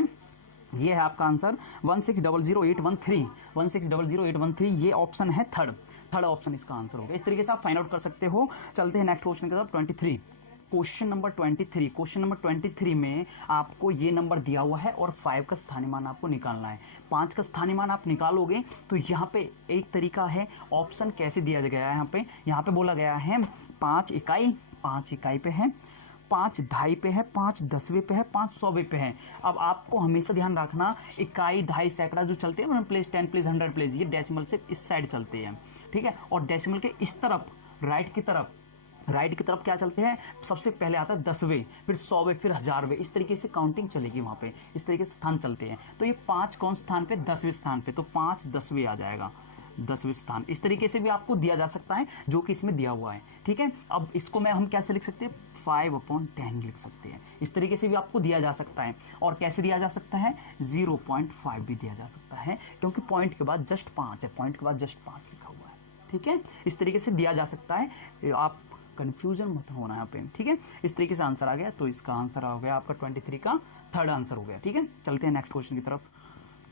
ये है आपका आंसर 1600813, 1600813, ये ऑप्शन है थर्ड ऑप्शन इसका आंसर हो गया। इस तरीके से आप फाइंड आउट कर सकते हो। चलते हैं नेक्स्ट क्वेश्चन की तरफ। 23, क्वेश्चन नंबर 23, क्वेश्चन नंबर 23 में आपको ये नंबर दिया हुआ है और 5 का स्थानीय मान आपको निकालना है। 5 का स्थानीय मान आप निकालोगे तो यहाँ पे एक तरीका है, ऑप्शन कैसे दिया गया है, यहाँ पे बोला गया है 5 इकाई पे है, 5 दहाई पे है, 5 दसवें पे है, 5 100वें पे है। अब आपको हमेशा ध्यान रखना, इकाई, दहाई, सैकड़ा जो चलते हैं 1 प्लेस, 10 प्लेस, 100 प्लेस, ये डेसिमल से इस साइड चलते हैं। ठीक है, और डेसिमल के इस तरफ राइट की तरफ क्या चलते हैं, सबसे पहले आता है 10वें, फिर 100वें, फिर 1000वें। इस तरीके से काउंटिंग चलेगी वहाँ पे, इस तरीके से स्थान चलते हैं। तो ये 5 कौन स्थान पे, 10वें स्थान पे, तो 5 10वें आ जाएगा, 10वें स्थान। इस तरीके से भी आपको दिया जा सकता है, जो कि इसमें दिया हुआ है। ठीक है, अब इसको हम कैसे लिख सकते हैं, 5/10 लिख सकते हैं। इस तरीके से भी आपको दिया जा सकता है। और कैसे दिया जा सकता है, 0.5 भी दिया जा सकता है, क्योंकि पॉइंट के बाद जस्ट 5 है, पॉइंट के बाद जस्ट 5 लिखा हुआ है। ठीक है, इस तरीके से दिया जा सकता है, आप कंफ्यूजन मत होना यहाँ पे। ठीक है, इस तरीके से आंसर आ गया। तो इसका आंसर आ गया आपका 23 का थर्ड आंसर हो गया। ठीक है, चलते हैं नेक्स्ट क्वेश्चन की तरफ।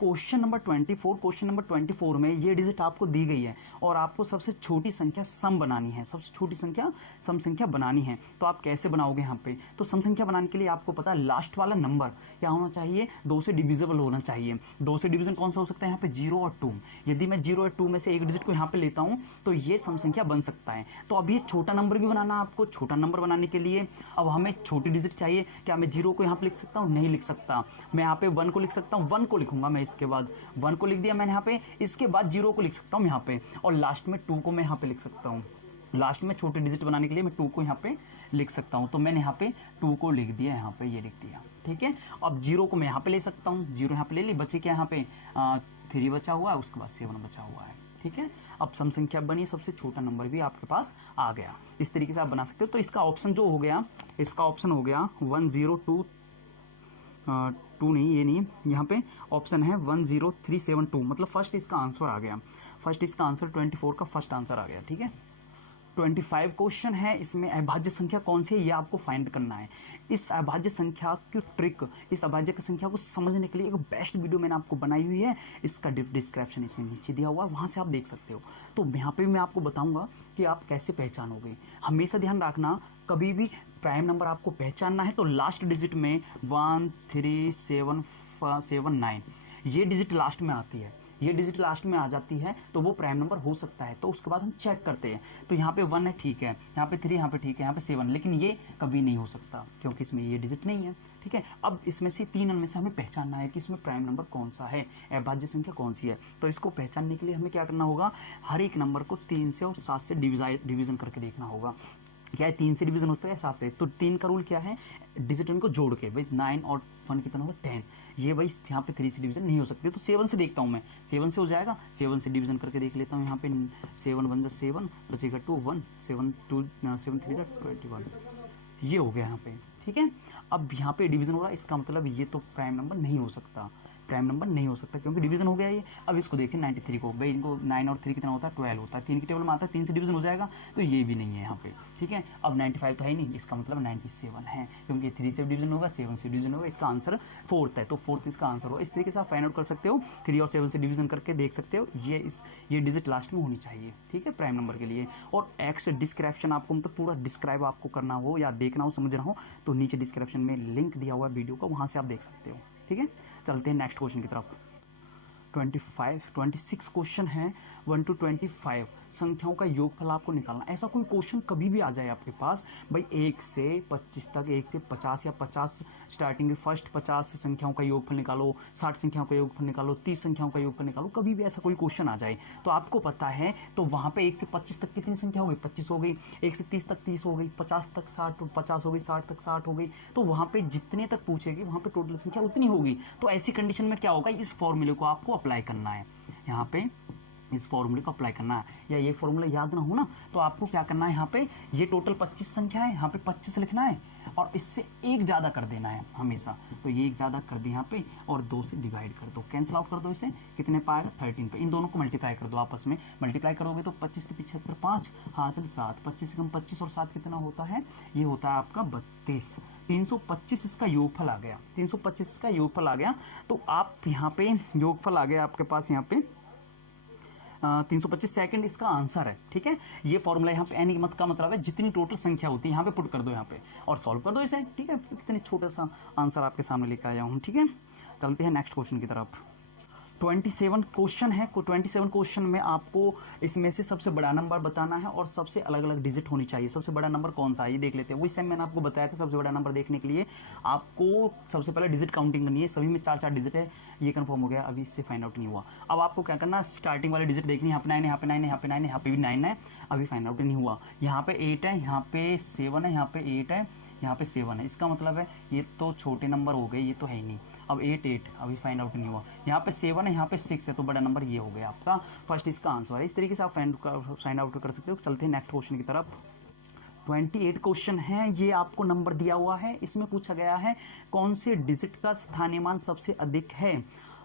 क्वेश्चन नंबर 24, क्वेश्चन नंबर 24 में ये डिजिट आपको दी गई है और आपको सबसे छोटी संख्या सम बनानी है, सबसे छोटी संख्या सम संख्या बनानी है। तो आप कैसे बनाओगे यहाँ पे, तो सम संख्या बनाने के लिए आपको पता है लास्ट वाला नंबर क्या होना चाहिए, 2 से डिविजिबल होना चाहिए। 2 से डिवीजन कौन सा हो सकता है, यहाँ पे 0 और 2। यदि मैं 0 और 2 में से एक डिजिट को यहाँ पे लेता हूँ तो ये सम संख्या बन सकता है। तो अब ये छोटा नंबर भी बनाना है आपको। छोटा नंबर बनाने के लिए अब हमें छोटी डिजिट चाहिए। क्या मैं 0 को यहाँ पे लिख सकता हूँ, नहीं लिख सकता। मैं यहाँ पे 1 को लिख सकता हूँ, 1 को लिखूंगा मैं, इसके बाद 1 को लिख दिया मैंने यहाँ पे, इसके बाद 0 को लिख सकता हूँ यहाँ पे, और लास्ट में 2 को मैं यहाँ पे लिख सकता हूँ। लास्ट में छोटे डिजिट बनाने के लिए मैं 2 को यहाँ पे लिख सकता हूँ। तो मैंने यहाँ पे 2 को लिख दिया, यहाँ पे ये लिख दिया। ठीक है, अब 0 को मैं यहाँ पे ले सकता हूँ, 0 यहाँ पे ले ली, बचे क्या यहाँ पे 3 बचा हुआ है, उसके बाद 7 बचा हुआ है। ठीक है। अब सम संख्या बनी, सबसे छोटा नंबर भी आपके पास आ गया। इस तरीके से आप बना सकते हो। तो इसका ऑप्शन जो हो गया, इसका ऑप्शन हो गया 102 टू नहीं, ये नहीं, यहाँ पे ऑप्शन है 10372, मतलब फर्स्ट इसका आंसर आ गया। फर्स्ट इसका आंसर 24 का फर्स्ट आंसर आ गया, ठीक है। 25 क्वेश्चन है, इसमें अभाज्य संख्या कौन सी है ये आपको फाइंड करना है। इस अभाज्य संख्या की ट्रिक, इस अभाज्य संख्या को समझने के लिए एक बेस्ट वीडियो मैंने आपको बनाई हुई है, इसका डिस्क्रिप्शन इसमें नीचे दिया हुआ है, वहाँ से आप देख सकते हो। तो यहाँ पे भी मैं आपको बताऊंगा कि आप कैसे पहचानोगे। हमेशा ध्यान रखना, कभी भी प्राइम नंबर आपको पहचानना है तो लास्ट डिजिट में 1 3 7 7 9 ये डिजिट लास्ट में आती है, ये डिजिट लास्ट में आ जाती है तो वो प्राइम नंबर हो सकता है। तो उसके बाद हम चेक करते हैं, तो यहाँ पे 1 है, ठीक है, यहाँ पे 3, यहाँ पे ठीक है, यहाँ पे 7, लेकिन ये कभी नहीं हो सकता क्योंकि इसमें ये डिजिट नहीं है, ठीक है। अब इसमें से 3 में से हमें पहचानना है कि इसमें प्राइम नंबर कौन सा है, अभाज्य संख्या कौन सी है। तो इसको पहचानने के लिए हमें क्या करना होगा, हर एक नंबर को 3 से और 7 से डिवीजन करके देखना होगा। क्या है, 3 से डिवीजन होता है 7 से, तो 3 का रूल क्या है, डिजिट को जोड़ के, भाई 9 और 1 कितना होगा 10, ये भाई यहाँ पे 3 से डिवीजन नहीं हो सकती, तो 7 से देखता हूँ मैं, 7 से हो जाएगा, 7 से डिवीजन करके देख लेता हूँ। यहाँ पे 7 1 7 बचेगा 2 1 7 2 7 3 21, ये हो गया यहाँ पे, ठीक है। अब यहाँ पे डिवीजन हो रहा है, इसका मतलब ये तो प्राइम नंबर नहीं हो सकता, प्राइम नंबर नहीं हो सकता क्योंकि डिवीजन हो गया ये। अब इसको देखें 93 को, भाई इनको 9 और 3 कितना होता है 12 होता है, 3 की टेबल में आता है, 3 से डिवीजन हो जाएगा, तो ये भी नहीं है यहाँ पे, ठीक है। अब 95 तो है ही नहीं, इसका मतलब 97 है क्योंकि 3 से डिवीजन होगा, 7 से डिवीजन होगा, इसका आंसर 4 है, तो 4 इसका आंसर होगा। इस तरीके से आप फाइंड आउट कर सकते हो, 3 और 7 से डिवीजन करके देख सकते हो, ये डिजिट लास्ट में होनी चाहिए, ठीक है, प्राइम नंबर के लिए। और एक्स डिस्क्रिप्शन आपको मतलब पूरा डिस्क्राइब आपको करना हो या देखना हो, समझना हो, तो नीचे डिस्क्रिप्शन में लिंक दिया हुआ है वीडियो का, वहाँ से आप देख सकते हो, ठीक है। चलते हैं नेक्स्ट क्वेश्चन की तरफ। 26 क्वेश्चन है, 1 to 25 संख्याओं का योगफल आपको निकालना। ऐसा कोई क्वेश्चन कभी भी आ जाए आपके पास, भाई 1 से 25 तक, 1 से 50 या 50 स्टार्टिंग में फर्स्ट 50 संख्याओं का योगफल निकालो, 60 संख्याओं का योगफल निकालो, 30 संख्याओं का योगफल निकालो, कभी भी ऐसा कोई क्वेश्चन आ जाए तो आपको पता है, तो वहाँ पे 1 से 25 तक कितनी संख्या हो गई, 25 हो गई, 1 से 30 तक 30 हो गई, 50 तक 60, 50 हो गई, 60 तक 60 हो गई, तो वहाँ पे जितने तक पूछेगी वहाँ पे टोटल संख्या उतनी होगी। तो ऐसी कंडीशन में क्या होगा, इस फॉर्मूले को आपको अप्लाई करना है, यहाँ पे इस फॉर्मूले को अप्लाई करना है, या ये फॉर्मूला याद ना हो ना, तो आपको क्या करना है, यहाँ पे ये टोटल 25 संख्या है, यहाँ पे 25 लिखना है और इससे एक ज़्यादा कर देना है हमेशा, तो ये एक ज़्यादा कर दे यहाँ पे और 2 से डिवाइड कर दो, कैंसिल आउट कर दो, इसे कितने पाएगा 13 पे, इन दोनों को मल्टीप्लाई कर दो आपस में, मल्टीप्लाई करोगे तो 25 से 75 5 हासिल 7, 25 से कम 25 और 7 कितना होता है, ये होता है आपका 32, 325 इसका योगफल आ गया, 325 इसका योगफल आ गया। तो आप यहाँ पे योगफल आ गया आपके पास, यहाँ पे 325 सेकंड इसका आंसर है, ठीक है। ये फॉर्मूला यहाँ पे एन मत का मतलब है जितनी टोटल संख्या होती है यहाँ पे पुट कर दो यहाँ पे और सॉल्व कर दो इसे, ठीक है। कितनी छोटा सा आंसर आपके सामने लेकर आया हूँ, ठीक है। चलते हैं नेक्स्ट क्वेश्चन की तरफ। 27 क्वेश्चन है, 27 क्वेश्चन में आपको इसमें से सबसे बड़ा नंबर बताना है और सबसे अलग अलग डिजिट होनी चाहिए। सबसे बड़ा नंबर कौन सा है ये देख लेते हैं। वही सेम मैंने आपको बताया था, सबसे बड़ा नंबर देखने के लिए आपको सबसे पहले डिजिट काउंटिंग करनी है, सभी में 4 4 डिजिट है, ये कंफर्म हो गया, अभी इससे फाइंड आउट नहीं हुआ। अब आपको क्या करना, स्टार्टिंग वाले डिजिट देखनी है, यहाँ पे 9 है, यहाँ पे 9 है, यहाँ पे 9 है, यहाँ पे भी 9 है, अभी फाइंड आउट नहीं हुआ। यहाँ पे 8 है, यहाँ पे 7 है, यहाँ पे 8 है, यहाँ पे 7 है, इसका मतलब है ये तो छोटे नंबर हो गए, ये तो है ही नहीं। अब 8 अभी फाइंड आउट नहीं हुआ, यहाँ पे 7 है, यहाँ पे 6 है, तो बड़ा नंबर ये हो गया आपका फर्स्ट, इसका आंसर है। इस तरीके से आप फाइंड आउट कर सकते हो। चलते हैं नेक्स्ट क्वेश्चन की तरफ। 28 क्वेश्चन है, ये आपको नंबर दिया हुआ है, इसमें पूछा गया है कौन से डिजिट का स्थानीय मान सबसे अधिक है।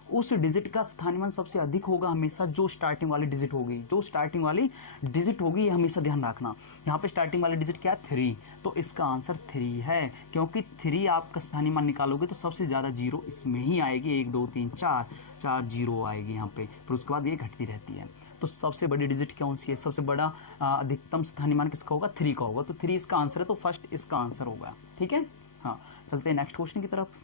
उस डिजिट का स्थानीय मान सबसे अधिक होगा हमेशा जो स्टार्टिंग वाली डिजिट होगी, जो स्टार्टिंग वाली डिजिट होगी, ये हमेशा ध्यान रखना। यहाँ पे स्टार्टिंग वाली डिजिट क्या है 3, तो इसका आंसर 3 है, क्योंकि 3 आपका स्थानीय मान निकालोगे तो सबसे ज़्यादा जीरो इसमें ही आएगी, 1 2 3 4 जीरो आएगी यहाँ पे, फिर उसके बाद ये घटती रहती है। तो सबसे बड़ी डिजिट कौन सी है, सबसे बड़ा अधिकतम स्थानीय मान किसका होगा, 3 का होगा, तो 3 इसका आंसर है, तो फर्स्ट इसका आंसर होगा, ठीक है। हाँ, चलते हैं नेक्स्ट क्वेश्चन की तरफ।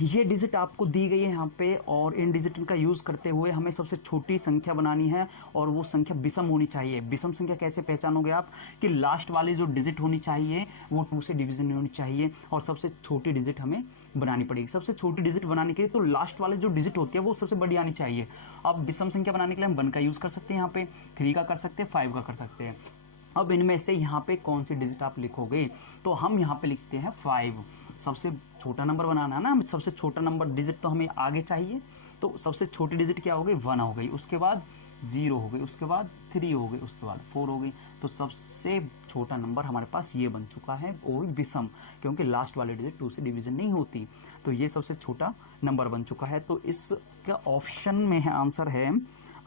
ये डिजिट आपको दी गई है यहाँ पे, और इन डिजिट का यूज़ करते हुए हमें सबसे छोटी संख्या बनानी है और वो संख्या विषम होनी चाहिए। विषम संख्या कैसे पहचानोगे आप, कि लास्ट वाली जो डिजिट होनी चाहिए वो 2 से डिवीजन होनी चाहिए और सबसे छोटी डिजिट हमें बनानी पड़ेगी। सबसे छोटी डिजिट बनाने के लिए तो लास्ट वाले जो डिजिट होती है वो सबसे बड़ी आनी चाहिए। अब विषम संख्या बनाने के लिए हम 1 का यूज़ कर सकते हैं, यहाँ पे 3 का कर सकते हैं, 5 का कर सकते हैं। अब इनमें से यहाँ पे कौन सी डिजिट आप लिखोगे, तो हम यहाँ पे लिखते हैं 5। सबसे छोटा नंबर बनाना है ना, सबसे छोटा नंबर डिजिट तो हमें आगे चाहिए, तो सबसे छोटी डिजिट क्या हो गई 1 हो गई। उसके बाद 0 हो गई, उसके बाद 3 हो गई, उसके बाद 4 हो गई। तो सबसे छोटा नंबर हमारे पास ये बन चुका है, और विषम, क्योंकि लास्ट वाले डिजिट 2 से डिवीजन नहीं होती, तो ये सबसे छोटा नंबर बन चुका है। तो इसका ऑप्शन में है, आंसर है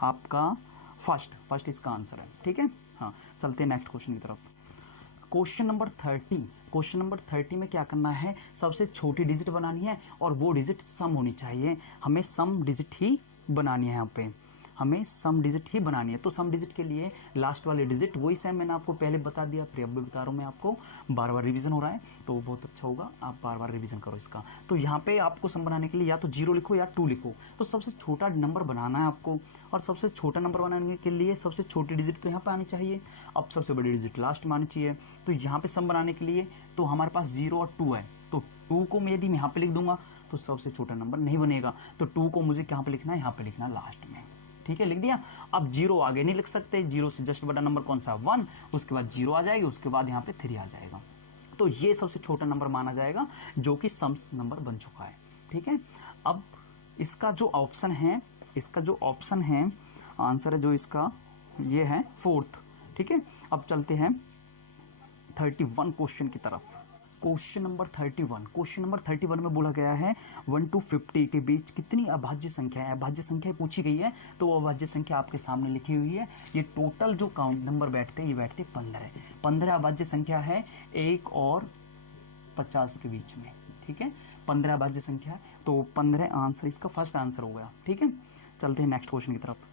आपका फर्स्ट इसका आंसर है। ठीक है, हाँ, चलते हैं नेक्स्ट क्वेश्चन की तरफ। क्वेश्चन नंबर 30 में क्या करना है, सबसे छोटी डिजिट बनानी है और वो डिजिट सम होनी चाहिए। हमें सम डिजिट ही बनानी है, यहाँ पे हमें सम डिजिट ही बनानी है। तो सम डिजिट के लिए लास्ट वाले डिजिट वही सेम मैंने आपको पहले बता दिया, फिर अब भी बता रहा हूँ मैं आपको, बार बार रिवीजन हो रहा है तो बहुत अच्छा होगा, आप बार बार रिवीजन करो इसका। तो यहाँ पे आपको सम बनाने के लिए या तो 0 लिखो या 2 लिखो। तो सबसे छोटा नंबर बनाना है आपको, और सबसे छोटा नंबर बनाने के लिए सबसे छोटी डिजिट तो यहाँ पे आनी चाहिए, अब सबसे बड़ी डिजिट लास्ट में आनी चाहिए। तो यहाँ पे सम बनाने के लिए तो हमारे पास 0 और 2 है, तो 2 को मैं यदि मैं यहाँ पे लिख दूंगा तो सबसे छोटा नंबर नहीं बनेगा। तो 2 को मुझे कहाँ पे लिखना है, यहाँ पे लिखना लास्ट में। ठीक है, लिख दिया। अब 0 आगे नहीं लिख सकते, 0 से जस्ट बड़ा नंबर कौन सा, 1, उसके बाद 0 आ जाएगी, उसके बाद यहाँ पे 3 आ जाएगा। तो ये सबसे छोटा नंबर माना जाएगा, जो कि सम नंबर बन चुका है। ठीक है, अब इसका जो ऑप्शन है, आंसर है जो इसका, ये है 4th। ठीक है, अब चलते हैं 31 क्वेश्चन की तरफ। क्वेश्चन नंबर 31 में बोला गया है 1 to 50 के बीच कितनी अभाज्य संख्या है, अभाज्य संख्या पूछी गई है। तो वो अभाज्य संख्या आपके सामने लिखी हुई है। ये टोटल जो काउंट नंबर बैठते हैं, ये बैठते 15 अभाज्य संख्या है, 1 और 50 के बीच में। ठीक है, 15 अभाज्य संख्या है, तो 15 आंसर, इसका फर्स्ट आंसर हो गया। ठीक है, चलते हैं नेक्स्ट क्वेश्चन की तरफ।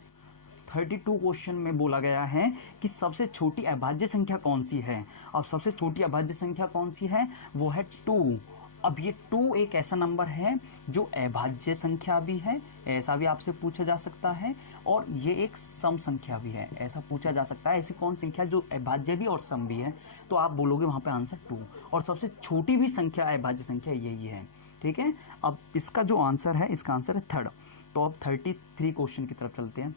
32 क्वेश्चन में बोला गया है कि सबसे छोटी अभाज्य संख्या कौन सी है। अब सबसे छोटी अभाज्य संख्या कौन सी है, वो है 2। अब ये 2 एक ऐसा नंबर है जो अभाज्य संख्या भी है, ऐसा भी आपसे पूछा जा सकता है, और ये एक सम संख्या भी है, ऐसा पूछा जा सकता है। ऐसी कौन संख्या जो अभाज्य भी और सम भी है, तो आप बोलोगे वहाँ पे आंसर 2। और सबसे छोटी भी संख्या अभाज्य संख्या यही है। ठीक है, अब इसका जो आंसर है, इसका आंसर है 3rd। तो अब 33 क्वेश्चन की तरफ चलते हैं।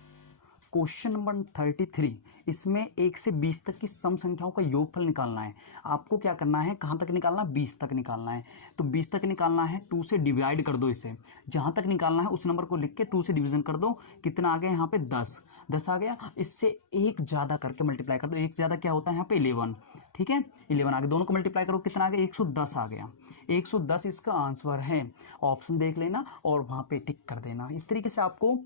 क्वेश्चन नंबर 33, इसमें 1 से 20 तक की सम संख्याओं का योगफल निकालना है। आपको क्या करना है, कहाँ तक निकालना है, 20 तक निकालना है। तो 20 तक निकालना है, 2 से डिवाइड कर दो इसे, जहाँ तक निकालना है उस नंबर को लिख के 2 से डिवीजन कर दो। कितना आ गया यहाँ पे, 10 आ गया। इससे एक ज़्यादा करके मल्टीप्लाई कर दो, एक ज़्यादा क्या होता है यहाँ पे, 11। ठीक है, 11 आ गया, दोनों को मल्टीप्लाई करो, कितना आ गया, 110 आ गया। 110 इसका आंसर है। ऑप्शन देख लेना और वहाँ पे टिक कर देना। इस तरीके से आपको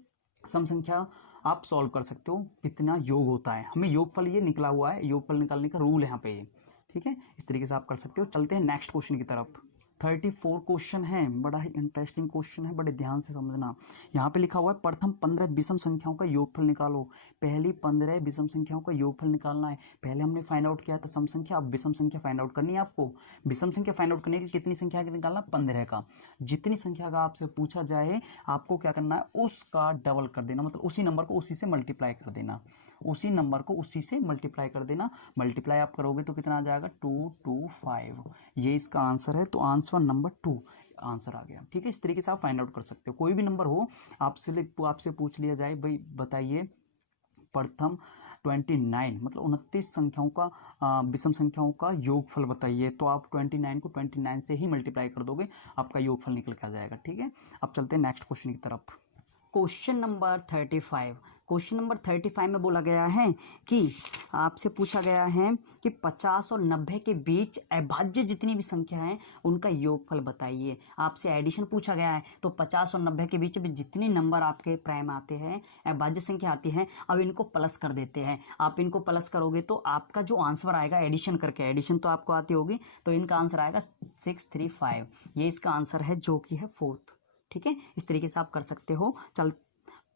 सम संख्या आप सॉल्व कर सकते हो, कितना योग होता है। हमें योगफल ये निकला हुआ है, योगफल निकालने का रूल है यहाँ पे ये। ठीक है, इस तरीके से आप कर सकते हो। चलते हैं नेक्स्ट क्वेश्चन की तरफ। 34 क्वेश्चन है, बड़ा ही इंटरेस्टिंग क्वेश्चन है, बड़े ध्यान से समझना। यहाँ पे लिखा हुआ है प्रथम 15 विषम संख्याओं का योगफल निकालो। पहली 15 विषम संख्याओं का योगफल निकालना है। पहले हमने फाइंड आउट किया था सम संख्या, अब विषम संख्या फाइंड आउट करनी है आपको। विषम संख्या फाइंड आउट करने के लिए कितनी संख्या का निकालना, 15 का। जितनी संख्या का आपसे पूछा जाए, आपको क्या करना है, उसका डबल कर देना, मतलब उसी नंबर को उसी से मल्टीप्लाई कर देना, उसी नंबर को उसी से मल्टीप्लाई कर देना। मल्टीप्लाई आप करोगे तो कितना आ जाएगा, 225। ये इसका आंसर है। तो आंसर नंबर 2 आंसर आ गया। ठीक है, इस तरीके से आप फाइंड आउट कर सकते हो। कोई भी नंबर हो, आपसे पूछ लिया जाए, भाई बताइए प्रथम 29 मतलब 29 संख्याओं का विषम संख्याओं का योगफल बताइए, तो आप 29 को 29 से ही मल्टीप्लाई कर दोगे, आपका योगफल निकल कर आ जाएगा। ठीक है, अब चलते हैं नेक्स्ट क्वेश्चन की तरफ। क्वेश्चन नंबर 35 में बोला गया है कि आपसे पूछा गया है कि 50 और 90 के बीच अभाज्य जितनी भी संख्या है उनका योगफल बताइए। आपसे एडिशन पूछा गया है, तो 50 और 90 के बीच भी जितने नंबर आपके प्राइम आते हैं, अभाज्य संख्या आती है, अब इनको प्लस कर देते हैं। आप इनको प्लस करोगे तो आपका जो आंसर आएगा, एडिशन करके, एडिशन तो आपको आती होगी, तो इनका आंसर आएगा 635। ये इसका आंसर है, जो कि है 4th। ठीक है, इस तरीके से आप कर सकते हो। चल,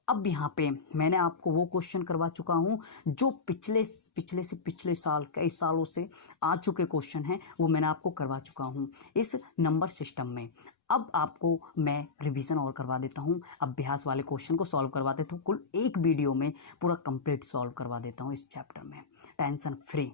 अब यहाँ पे मैंने आपको वो क्वेश्चन करवा चुका हूँ जो पिछले साल, कई सालों से आ चुके क्वेश्चन हैं, वो मैंने आपको करवा चुका हूँ इस नंबर सिस्टम में। अब आपको मैं रिवीजन और करवा देता हूँ, अभ्यास वाले क्वेश्चन को सॉल्व करवा देता हूँ। कुल एक वीडियो में पूरा कंप्लीट सॉल्व करवा देता हूँ इस चैप्टर में, टेंशन फ्री।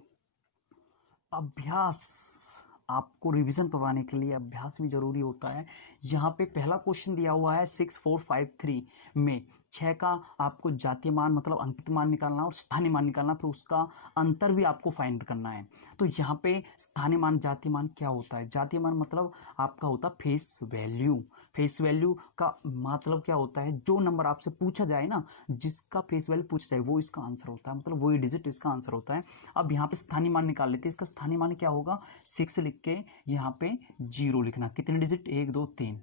अभ्यास, आपको रिवीजन करवाने के लिए अभ्यास भी जरूरी होता है। यहाँ पे पहला क्वेश्चन दिया हुआ है 6453 में 6 का आपको जातीय मान मतलब अंकित मान निकालना और स्थानीय मान निकालना, फिर उसका अंतर भी आपको फाइंड करना है। तो यहाँ पे स्थानीय मान जातीय मान क्या होता है? जातीय मान मतलब आपका होता है फेस वैल्यू। फेस वैल्यू का मतलब क्या होता है? जो नंबर आपसे पूछा जाए ना, जिसका फेस वैल्यू पूछा जाए वो इसका आंसर होता है, मतलब वही डिजिट इसका आंसर होता है। अब यहाँ पे स्थानीय मान निकाल लेते हैं। इसका स्थानीय मान क्या होगा? 6 लिख के यहाँ पे 0 लिखना। कितने डिजिट? 1 2 3,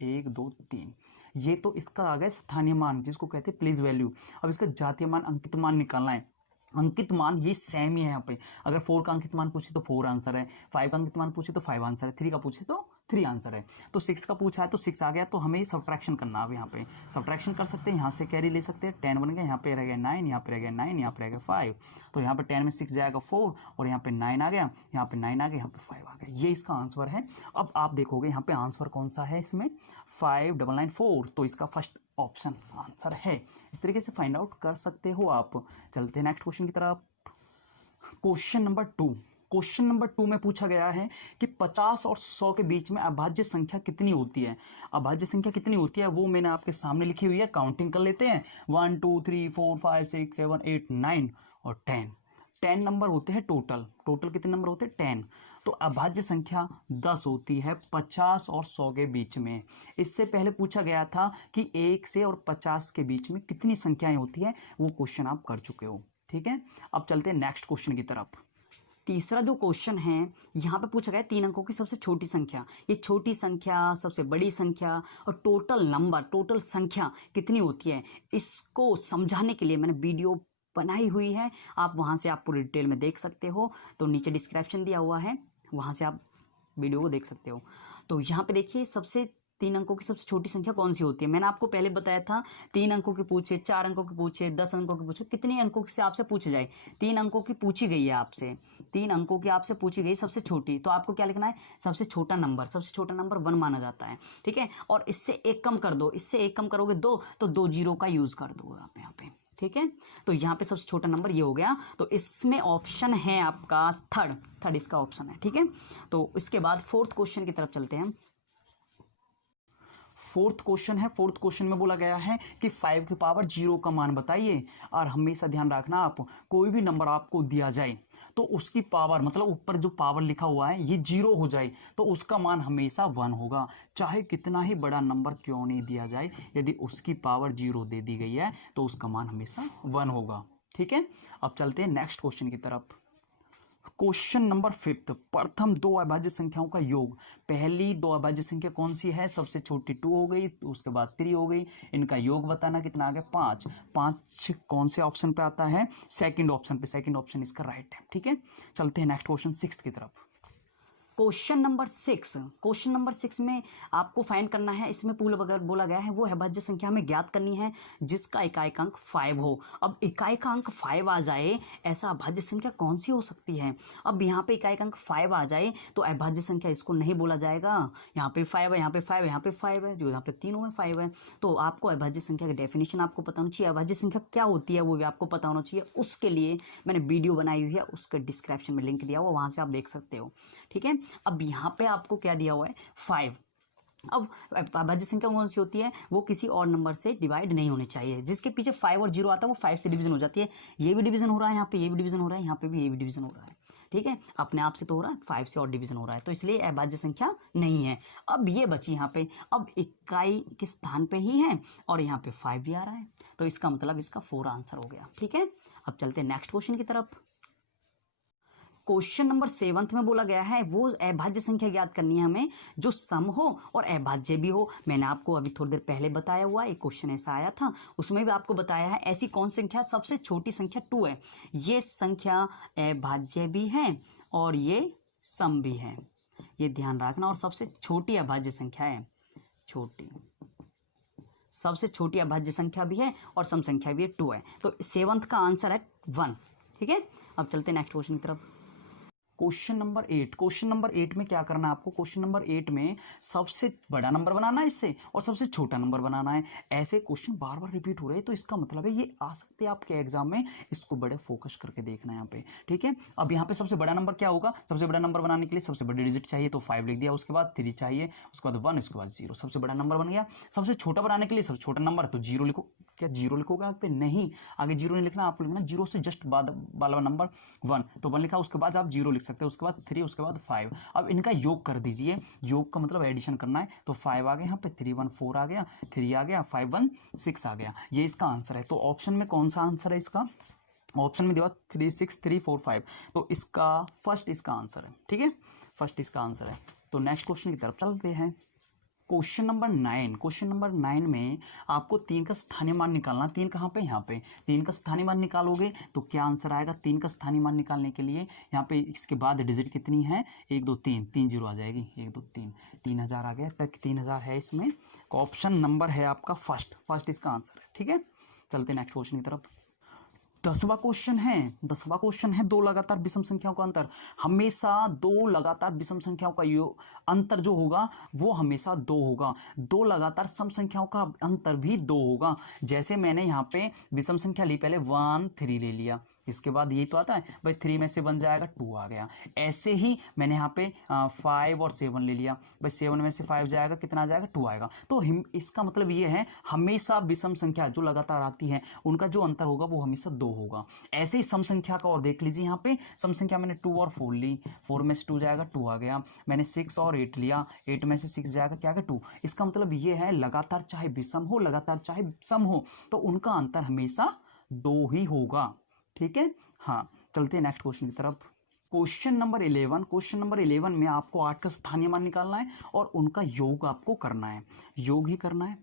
1 2 3। ये तो इसका आ गया स्थानीय मान, जिसको कहते हैं प्लेस वैल्यू। अब इसका जातीय मान अंकित मान निकालना है। अंकित मान ये सेम ही है यहाँ पे। अगर 4 का अंकित मान पूछे तो 4 आंसर है, 5 का अंकित मान पूछे तो 5 आंसर है, 3 का पूछे तो 3 आंसर है। तो 6 का पूछा है तो 6 आ गया, तो हमें सब्ट्रैक्शन करना है। अब यहाँ पे सब्ट्रैक्शन कर सकते हैं, यहाँ से कैरी ले सकते हैं। 10 बन गया, यहाँ पे रह गया 9, यहाँ पे रह गया 9, यहाँ पे रह गया 5। तो यहाँ पे 10 में 6 जाएगा 4, और यहाँ पे 9 आ गया, यहाँ पे 9 आ गया, यहाँ पे 5 आ गया। ये इसका आंसर है। अब आप देखोगे यहाँ पे आंसर कौन सा है इसमें? 5994। तो इसका फर्स्ट ऑप्शन आंसर है। इस तरीके से फाइंड आउट कर सकते हो आप। चलते हैं नेक्स्ट क्वेश्चन की तरफ। Question number 2। क्वेश्चन नंबर 2 में पूछा गया है कि 50 और 100 के बीच में अभाज्य संख्या कितनी होती है? अभाज्य संख्या कितनी होती है वो मैंने आपके सामने लिखी हुई है। काउंटिंग कर लेते हैं। 1 2 3 4 5 6 7 8 9 और 10। 10 नंबर होते हैं टोटल। टोटल कितने नंबर होते हैं? 10। तो अभाज्य संख्या 10 होती है 50 और 100 के बीच में। इससे पहले पूछा गया था कि 1 से और 50 के बीच में कितनी संख्याएं होती हैं, वो क्वेश्चन आप कर चुके हो। ठीक है, अब चलते हैं नेक्स्ट क्वेश्चन की तरफ। तीसरा जो क्वेश्चन है यहाँ पे पूछा गया 3 अंकों की सबसे छोटी संख्या। ये छोटी संख्या, सबसे बड़ी संख्या और टोटल नंबर, टोटल संख्या कितनी होती है, इसको समझाने के लिए मैंने वीडियो बनाई हुई है। आप वहाँ से आप पूरी डिटेल में देख सकते हो। तो नीचे डिस्क्रिप्शन दिया हुआ है, वहाँ से आप वीडियो को देख सकते हो। तो यहाँ पे देखिए सबसे 3 अंकों की सबसे छोटी संख्या कौन सी होती है? मैंने आपको पहले बताया था 3 अंकों की पूछे, 4 अंकों की पूछे, 10 अंकों की पूछे, कितने अंकों से आपसे पूछे जाए। 3 अंकों की पूछी गई है आपसे, 3 अंकों की आपसे पूछी गई सबसे छोटी। तो आपको क्या लिखना है? सबसे छोटा नंबर। सबसे छोटा नंबर 1 माना जाता है। ठीक है, और इससे 1 कम कर दो, इससे 1 कम करोगे 2, तो 2 जीरो का यूज कर दो आप यहाँ पे। ठीक है, तो यहाँ पे सबसे छोटा नंबर ये हो गया। तो इसमें ऑप्शन है आपका थर्ड इसका ऑप्शन है। ठीक है, तो इसके बाद 4th क्वेश्चन की तरफ चलते हैं। 4th क्वेश्चन है। 4th क्वेश्चन में बोला गया है कि 5 की पावर 0 का मान बताइए। और हमेशा ध्यान रखना, आप कोई भी नंबर आपको दिया जाए तो उसकी पावर मतलब ऊपर जो पावर लिखा हुआ है ये 0 हो जाए तो उसका मान हमेशा 1 होगा। चाहे कितना ही बड़ा नंबर क्यों नहीं दिया जाए, यदि उसकी पावर 0 दे दी गई है तो उसका मान हमेशा 1 होगा। ठीक है, अब चलते हैं नेक्स्ट क्वेश्चन की तरफ। Question number 5। प्रथम 2 अभाज्य संख्याओं का योग। पहली 2 अभाज्य संख्या कौन सी है? सबसे छोटी 2 हो गई, उसके बाद 3 हो गई। इनका योग बताना कितना आ गया? 5। 5 कौन से ऑप्शन पे आता है? सेकंड ऑप्शन पे। सेकंड ऑप्शन इसका राइट है। ठीक है, चलते हैं नेक्स्ट क्वेश्चन 6 की तरफ। Question number 6। क्वेश्चन नंबर 6 में आपको फाइंड करना है, इसमें बोला गया है वो अभाज्य संख्या हमें ज्ञात करनी है जिसका इकाई का अंक 5 हो। अब इकाई का अंक 5 आ जाए, ऐसा अभाज्य संख्या कौन सी हो सकती है? अब यहाँ पे इकाई का अंक 5 आ जाए तो अभाज्य संख्या इसको नहीं बोला जाएगा। यहाँ पे 5 है, यहाँ पे 5 है, यहाँ पे 5 है, जो यहाँ पे तीनों में 5 है। तो आपको अभाज्य संख्या की डेफिनेशन आपको पता होना चाहिए, अभाज्य संख्या क्या होती है वो भी आपको पता होना चाहिए। उसके लिए मैंने वीडियो बनाई हुई है, उसके डिस्क्रिप्शन में लिंक दिया हुआ, वहाँ से आप देख सकते हो। ठीक है, अब यहाँ पे आपको क्या दिया हुआ है? 5। अब अभाज्य संख्या कौन सी होती है? वो किसी और नंबर से डिवाइड नहीं होनी चाहिए। जिसके पीछे 5 और 0 आता है वो 5 से डिवीजन हो जाती है। ये भी डिवीजन हो रहा है, यहाँ पे ये भी डिवीजन हो रहा है, यहाँ पे भी ये भी डिवीजन हो रहा है। ठीक है, अपने आप से तो हो रहा है, 5 से और डिवीजन हो रहा है, तो इसलिए अभाज्य संख्या नहीं है। अब ये बची यहाँ पे, अब इकाई के स्थान पे ही है और यहाँ पे 5 भी आ रहा है, तो इसका मतलब इसका 4 आंसर हो गया। ठीक है, अब चलते हैं नेक्स्ट क्वेश्चन की तरफ। क्वेश्चन नंबर 7 में बोला गया है वो अभाज्य संख्या ज्ञात करनी है हमें जो सम हो और अभाज्य भी हो। मैंने आपको अभी थोड़ी देर पहले बताया हुआ एक क्वेश्चन ऐसा आया था, उसमें भी आपको बताया है ऐसी कौन संख्या सबसे छोटी संख्या 2 है। ये संख्या अभाज्य भी है और ये सम भी है, ये ध्यान रखना। और सबसे छोटी अभाज्य संख्या है, छोटी सबसे छोटी अभाज्य संख्या भी है और सम संख्या भी है, 2 है। तो 7th का आंसर है 1। ठीक है, अब चलते हैं नेक्स्ट क्वेश्चन की तरफ। Question number 8। क्वेश्चन नंबर 8 में क्या करना है आपको? क्वेश्चन नंबर 8 में सबसे बड़ा नंबर बनाना है इससे और सबसे छोटा नंबर बनाना है। ऐसे क्वेश्चन बार बार रिपीट हो रहे हैं तो इसका मतलब है ये आ सकते हैं आपके एग्जाम में, इसको बड़े फोकस करके देखना है यहाँ पे। ठीक है, अब यहाँ पे सबसे बड़ा नंबर क्या होगा? सबसे बड़ा नंबर बनाने के लिए सबसे बड़ी डिजिट चाहिए तो 5 लिख दिया, उसके बाद 3 चाहिए, उसके बाद 1, उसके बाद 0, सबसे बड़ा नंबर बन गया। सबसे छोटा बनाने के लिए सबसे छोटा नंबर तो 0 लिखो, क्या जीरो लिखोगे आगे पे? नहीं, आगे जीरो नहीं लिखना, आपको लिखना जीरो से जस्ट बाद वाला नंबर 1, तो 1 लिखा, उसके बाद आप जीरो लिख सकते हो, उसके बाद 3, उसके बाद 5। अब इनका योग कर दीजिए, योग का मतलब एडिशन करना है, तो 5 आ गया यहाँ पे, 3 1 4 आ गया, 3 आ गया, 5 1 6 आ गया, ये इसका आंसर है। तो ऑप्शन में कौन सा आंसर है इसका? ऑप्शन में दिया 3 6 3 4 5, तो इसका फर्स्ट इसका आंसर है, ठीक है, फर्स्ट इसका आंसर है। तो नेक्स्ट क्वेश्चन की तरफ चलते हैं। क्वेश्चन नंबर 9 में आपको 3 का स्थानीय मान निकालना। 3 कहाँ पे? यहाँ पे 3 का स्थानीय मान निकालोगे तो क्या आंसर आएगा? 3 का स्थानीय मान निकालने के लिए यहाँ पे इसके बाद डिजिट कितनी है? 1 2 3, 3 जीरो आ जाएगी, 1 2 3, 3000 आ गया, तक 3000 है इसमें। ऑप्शन नंबर है आपका फर्स्ट इसका आंसर है, ठीक है। चलते नेक्स्ट क्वेश्चन की तरफ। 10वां क्वेश्चन है दो लगातार विषम संख्याओं का अंतर। हमेशा दो लगातार विषम संख्याओं का अंतर जो होगा वो हमेशा 2 होगा। दो लगातार सम संख्याओं का अंतर भी 2 होगा। जैसे मैंने यहाँ पे विषम संख्या ली, पहले 1 3 ले लिया, इसके बाद यही तो आता है भाई, 3 में से 1 जाएगा 2 आ गया। ऐसे ही मैंने यहाँ पे 5 और 7 ले लिया, भाई 7 में से 5 जाएगा, कितना आ जाएगा? 2 आएगा। तो इसका मतलब ये है हमेशा विषम संख्या जो लगातार आती है उनका जो अंतर होगा वो हमेशा 2 होगा। ऐसे ही सम संख्या का और देख लीजिए, यहाँ पे सम संख्या मैंने 2 और 4 ली, 4 में से 2 जाएगा 2 आ गया। मैंने 6 और 8 लिया, 8 में से 6 जाएगा क्या? 2। इसका मतलब ये है लगातार चाहे विषम हो लगातार चाहे सम हो तो उनका अंतर हमेशा 2 ही होगा, ठीक है। हाँ, चलते हैं नेक्स्ट क्वेश्चन की तरफ। क्वेश्चन नंबर 11 में आपको 8 का स्थानीय मान निकालना है और उनका योग आपको करना है, योग ही करना है,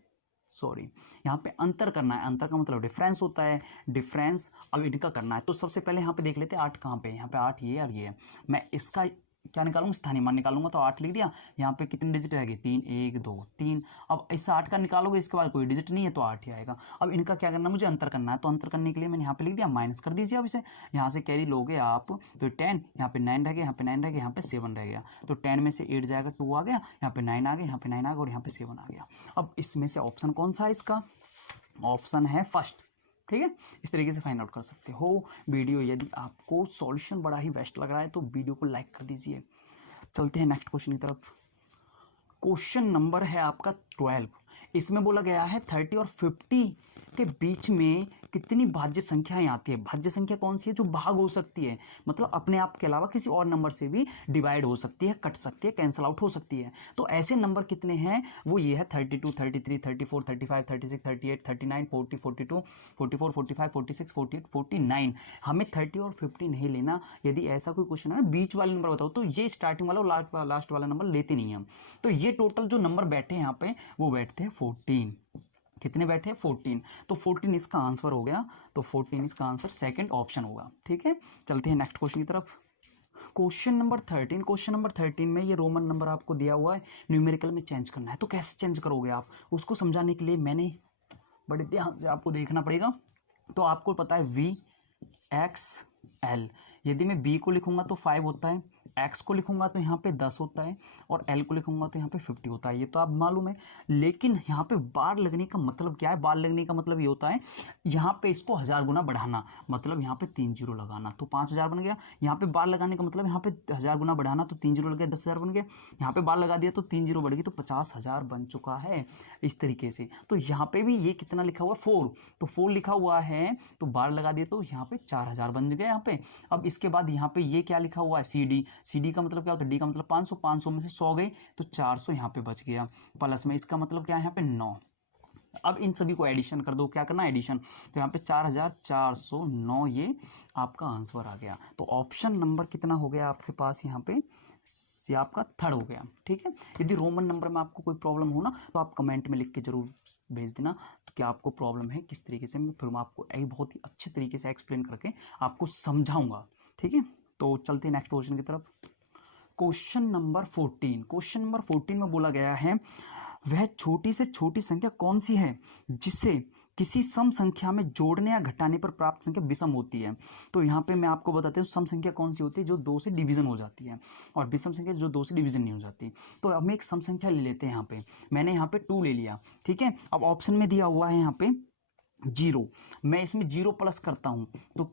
सॉरी यहाँ पे अंतर करना है। अंतर का मतलब डिफरेंस होता है, डिफरेंस अब इनका करना है। तो सबसे पहले यहाँ पे देख लेते हैं 8 कहाँ पे है। यहाँ पे 8 ये और ये है। मैं इसका क्या निकालूंगा? स्थानीय मान निकालूंगा, तो 8 लिख दिया। यहाँ पे कितने डिजिट रहेगी? 3 1 2 3। अब इससे 8 का निकालोगे, इसके बाद कोई डिजिट नहीं है तो 8 ही आएगा। अब इनका क्या करना है? मुझे अंतर करना है, तो अंतर करने के लिए मैंने यहाँ पे लिख दिया, माइनस कर दीजिए। अब इसे यहाँ से कैरी लोगे आप तो 10, यहाँ पे 9 रह गया, यहाँ पे 9 रह गया, यहाँ पे 7 रह गया। तो 10 में से 8 जाएगा 2 आ गया, यहाँ पे 9 आ गया, यहाँ पे 9 आ गया और यहाँ पे 7 आ गया। अब इसमें से ऑप्शन कौन सा है? इसका ऑप्शन है फर्स्ट, ठीक है। इस तरीके से फाइंड आउट कर सकते हो। वीडियो यदि आपको सॉल्यूशन बड़ा ही बेस्ट लग रहा है तो वीडियो को लाइक कर दीजिए। चलते हैं नेक्स्ट क्वेश्चन की तरफ। क्वेश्चन नंबर है आपका 12। इसमें बोला गया है 30 और 50 के बीच में कितनी भाज्य संख्याएं आती है। भाज्य संख्या कौन सी है? जो भाग हो सकती है, मतलब अपने आप के अलावा किसी और नंबर से भी डिवाइड हो सकती है, कट सकती है, कैंसल आउट हो सकती है। तो ऐसे नंबर कितने हैं? वो ये है 32 33 34 35 36 38 39 40 42 44 45 46 48 49। हमें 30 और 50 नहीं लेना। यदि ऐसा कोई क्वेश्चन है ना बीच वाले नंबर बताओ, तो ये स्टार्टिंग वाला और लास्ट वाला नंबर लेते नहीं हम। तो ये टोटल जो नंबर बैठे हैं यहाँ पे वो बैठते हैं 14। कितने बैठे हैं? 14। तो 14 इसका आंसर हो गया। तो 14 इसका आंसर सेकंड ऑप्शन होगा, ठीक है। चलते हैं नेक्स्ट क्वेश्चन की तरफ। क्वेश्चन नंबर 13 में ये रोमन नंबर आपको दिया हुआ है, न्यूमेरिकल में चेंज करना है। तो कैसे चेंज करोगे आप? उसको समझाने के लिए मैंने बड़े ध्यान से आपको देखना पड़ेगा। तो आपको पता है VXL, यदि मैं B को लिखूंगा तो 5 होता है, X को लिखूंगा तो यहाँ पे 10 होता है और L को लिखूंगा तो यहाँ पे 50 होता है। ये तो आप मालूम है। लेकिन यहाँ पे बार लगने का मतलब क्या है? बार लगने का मतलब ये होता है यहाँ पे इसको 1000 गुना बढ़ाना, मतलब यहाँ पे 3 जीरो लगाना तो 5000 बन गया। यहाँ पे बार लगाने का मतलब यहाँ पे 1000 गुना बढ़ाना तो 3 जीरो लग गया, 10,000 बन गया। यहाँ पे बार लगा दिया तो 3 जीरो बढ़ गई तो 50,000 बन चुका है इस तरीके से। तो यहाँ पे भी ये कितना लिखा हुआ है? 4। तो 4 लिखा हुआ है तो बार लगा दिया तो यहाँ पे 4000 बन गया यहाँ पे। अब इसके बाद यहाँ पे ये क्या लिखा हुआ है? CD का मतलब क्या होता है? D का मतलब 500, 500 में से 100 गए तो 400 यहाँ पे बच गया। प्लस में इसका मतलब क्या है? यहाँ पे 9। अब इन सभी को एडिशन कर दो। क्या करना है? एडिशन। तो यहाँ पे 4409 ये आपका आंसर आ गया। तो ऑप्शन नंबर कितना हो गया आपके पास? यहाँ पे ये आपका थर्ड हो गया, ठीक है। यदि रोमन नंबर में आपको कोई प्रॉब्लम हो ना तो आप कमेंट में लिख के जरूर भेज देना तो क्या आपको प्रॉब्लम है, किस तरीके से। मैं फिर मैं आपको एक बहुत ही अच्छे तरीके से एक्सप्लेन करके आपको समझाऊंगा, ठीक है। तो चलते हैं नेक्स्ट क्वेश्चन की तरफ। क्वेश्चन नंबर 14 में बोला गया है वह छोटी से छोटी संख्या कौन सी है जिससे किसी सम संख्या में जोड़ने या घटाने पर प्राप्त संख्या विषम होती है। तो यहाँ पे मैं आपको बताता हूँ सम संख्या कौन सी होती है? जो 2 से डिवीजन हो जाती है, और विषम संख्या जो 2 से डिवीजन नहीं हो जाती। तो अब हम एक सम संख्या ले लेते हैं। यहाँ पे मैंने यहाँ पे 2 ले लिया, ठीक है। अब ऑप्शन में दिया हुआ है यहाँ पे 0, मैं इसमें 0 प्लस करता हूँ तो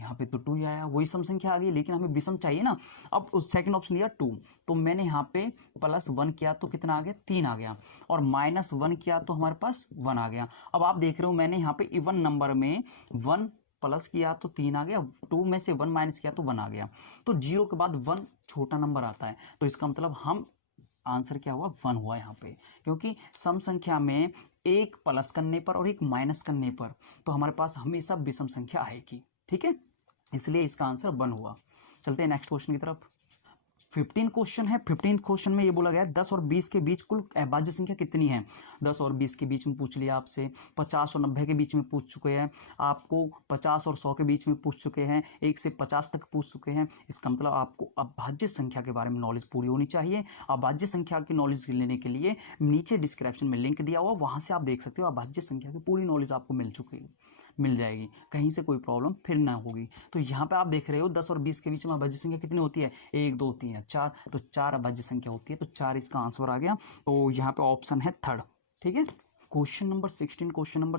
यहाँ पे तो 2 ही आया, वही सम संख्या आ गई, लेकिन हमें विषम चाहिए ना। अब उस सेकंड ऑप्शन दिया 2, तो मैंने यहाँ पे +1 किया तो कितना आ गया, 3 आ गया, और -1 किया तो हमारे पास 1 आ गया। अब आप देख रहे हो मैंने यहाँ पे इवन नंबर में 1 प्लस किया तो 3 आ गया, 2 में से 1 माइनस किया तो 1 आ गया। तो 0 के बाद 1 छोटा नंबर आता है, तो इसका मतलब हम आंसर क्या हुआ, 1 हुआ यहाँ पे, क्योंकि सम संख्या में एक प्लस करने पर और एक माइनस करने पर तो हमारे पास हमेशा विषम संख्या आएगी, ठीक है, इसलिए इसका आंसर 1 हुआ। चलते हैं नेक्स्ट क्वेश्चन की तरफ। 15 क्वेश्चन है। 15 क्वेश्चन में ये बोला गया है 10 और 20 के बीच कुल अभाज्य संख्या कितनी है। 10 और 20 के बीच में पूछ लिया आपसे, 50 और 90 के बीच में पूछ चुके हैं, आपको 50 और 100 के बीच में पूछ चुके हैं, 1 से 50 तक पूछ चुके हैं। इसका मतलब आपको अभाज्य संख्या के बारे में नॉलेज पूरी होनी चाहिए। अभाज्य संख्या की नॉलेज लेने के लिए नीचे डिस्क्रिप्शन में लिंक दिया हुआ, वहां से आप देख सकते हो। अभाज्य संख्या की पूरी नॉलेज आपको मिल जाएगी, कहीं से कोई प्रॉब्लम फिर ना होगी। तो यहाँ पे आप देख रहे हो 10 और 20 के बीच में अभाज्य संख्या कितनी होती है, 1 2 3 4, तो 4 अभाज्य संख्या होती है, तो 4 इसका आंसर आ गया। तो यहाँ पे ऑप्शन है 3rd, ठीक है। क्वेश्चन नंबर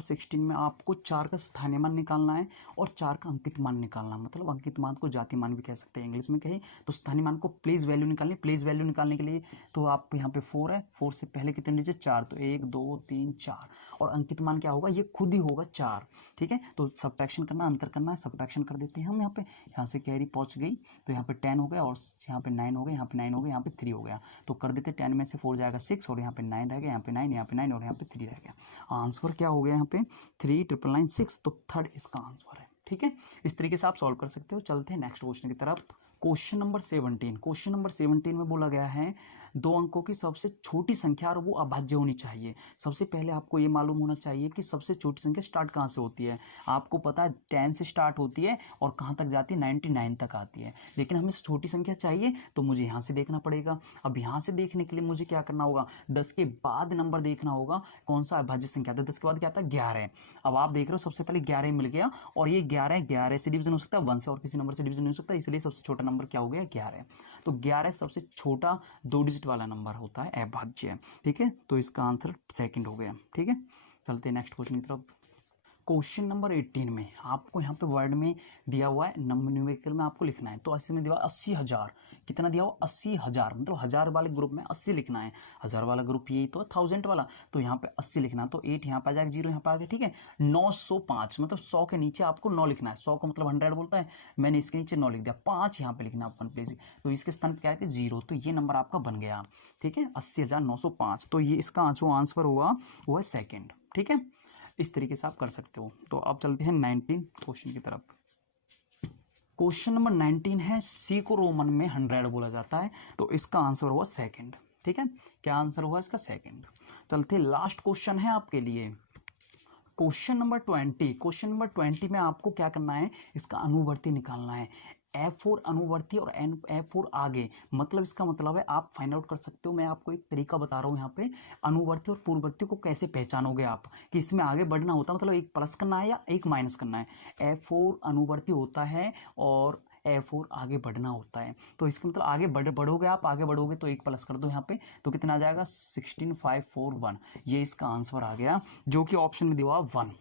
16 में आपको 4 का स्थानीय मान निकालना है और 4 का अंकित मान निकालना है। मतलब अंकित मान को जाति मान भी कह सकते हैं इंग्लिश में कहें तो। स्थानीय मान को प्लेस वैल्यू निकालनी, प्लेस वैल्यू निकालने के लिए तो आप यहाँ पे 4 है, 4 से पहले कितने लीजिए 4, तो 1 2 3 4, और अंकित मान क्या होगा, ये खुद ही होगा 4, ठीक है। तो सब्ट्रैक्शन करना, अंतर करना है, सब्ट्रैक्शन कर देते हैं हम। यहाँ से कैरी पहुँच गई तो यहाँ पे 10 हो गया, और यहाँ पे 9 हो गया, यहाँ पे 9 हो गया, यहाँ पे 3 हो गया, तो कर देते 10 में से 4 जाएगा 6, और यहाँ पे 9 रहेगा, यहाँ पे 9, यहाँ पे 9, और यहाँ पे 3 रहेगा। आंसर क्या हो गया यहाँ पे 3,999,6, तो 3rd इसका आंसर है, ठीक है। इस तरीके से आप सॉल्व कर सकते हो। चलते हैं नेक्स्ट क्वेश्चन की तरफ। क्वेश्चन नंबर 17 में बोला गया है 2 अंकों की सबसे छोटी संख्या और वो अभाज्य होनी चाहिए। सबसे पहले आपको ये मालूम होना चाहिए कि सबसे छोटी संख्या स्टार्ट कहाँ से होती है। आपको पता है 10 से स्टार्ट होती है और कहाँ तक जाती है, 99 तक आती है, लेकिन हमें छोटी संख्या चाहिए तो मुझे यहाँ से देखना पड़ेगा। अब यहाँ से देखने के लिए मुझे क्या करना होगा, 10 के बाद नंबर देखना होगा कौन सा अभाज्य संख्या था। 10 के बाद क्या आता है 11। अब आप देख रहे हो सबसे पहले 11 मिल गया, और ये 11 से डिवीजन हो सकता है 1 से, और किसी नंबर से डिवीजन नहीं हो सकता, इसलिए सबसे छोटा नंबर क्या हो गया 11। तो 11 सबसे छोटा 2 डिजिट वाला नंबर होता है, अभाज्य, ठीक है। तो इसका आंसर 2nd हो गया, ठीक है। चलते हैं नेक्स्ट क्वेश्चन की तरफ। क्वेश्चन नंबर 18 में आपको यहाँ पे वर्ड में दिया हुआ है, न्यूमेरिकल में आपको लिखना है। तो 80 में दिया 80,000, कितना दिया हुआ 80,000, मतलब 1000 वाले ग्रुप में 80 लिखना है। 1000 वाला ग्रुप यही तो 1000 वाला, तो यहाँ पे 80 लिखना, तो 8 यहाँ पे आ जाएगा, 0 यहाँ पे आ गया, ठीक है। 905 मतलब 100 के नीचे आपको 9 लिखना है। 100 को मतलब 100 बोलता है, मैंने इसके नीचे 9 लिख दिया। 5 यहाँ पे लिखना है 1 प्लेस, तो इसके स्थान पे क्या है 0, तो ये नंबर आपका बन गया, ठीक है, 80,905। तो ये इसका जो आंसर हुआ वो है 2nd, ठीक है। इस तरीके से आप कर सकते हो। तो अब चलते हैं 19 क्वेश्चन की तरफ। क्वेश्चन नंबर 19 है, सी को रोमन में 100 बोला जाता है, तो इसका आंसर हुआ 2nd, ठीक है। क्या आंसर हुआ इसका 2nd। चलते लास्ट क्वेश्चन है आपके लिए, क्वेश्चन नंबर 20। क्वेश्चन नंबर 20 में आपको क्या करना है, इसका अनुवर्ती निकालना है। F4 अनुवर्ती और F4 आगे, मतलब इसका मतलब है आप फाइंड आउट कर सकते हो। मैं आपको एक तरीका बता रहा हूँ यहाँ पे, अनुवर्ती और पूर्ववर्ती को कैसे पहचानोगे आप, कि इसमें आगे बढ़ना होता है, मतलब एक प्लस करना है या एक माइनस करना है। F4 अनुवर्ती होता है और F4 आगे बढ़ना होता है, तो इसका मतलब आगे बढ़ोगे आप, आगे बढ़ोगे तो एक प्लस कर दो यहाँ पे, तो कितना आ जाएगा 16,541, ये इसका आंसर आ गया, जो कि ऑप्शन में दिया 1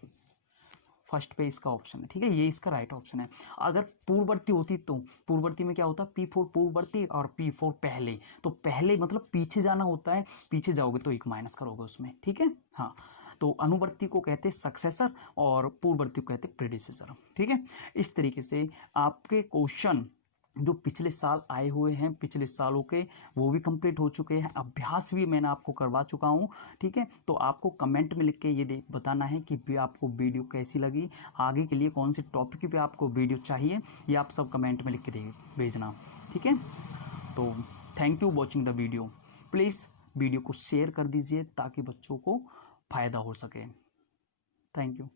फर्स्ट पे इसका ऑप्शन है, ठीक है, ये इसका राइट ऑप्शन है। अगर पूर्ववर्ती होती तो पूर्ववर्ती में क्या होता है, P4 पूर्ववर्ती और P4 पहले, तो पहले मतलब पीछे जाना होता है, पीछे जाओगे तो एक माइनस करोगे उसमें, ठीक है। हाँ, तो अनुवर्ती को कहते हैं सक्सेसर और पूर्ववर्ती को कहते हैं प्रेडिसेसर, ठीक है। इस तरीके से आपके क्वेश्चन जो पिछले साल आए हुए हैं, पिछले सालों के, वो भी कंप्लीट हो चुके हैं, अभ्यास भी मैंने आपको करवा चुका हूं, ठीक है। तो आपको कमेंट में लिख के ये बताना है कि आपको वीडियो कैसी लगी, आगे के लिए कौन से टॉपिक पे आपको वीडियो चाहिए, ये आप सब कमेंट में लिख के भेजना, ठीक है। तो thank you watching the video. Please video को शेयर कर दीजिए ताकि बच्चों को फ़ायदा हो सके। Thank you.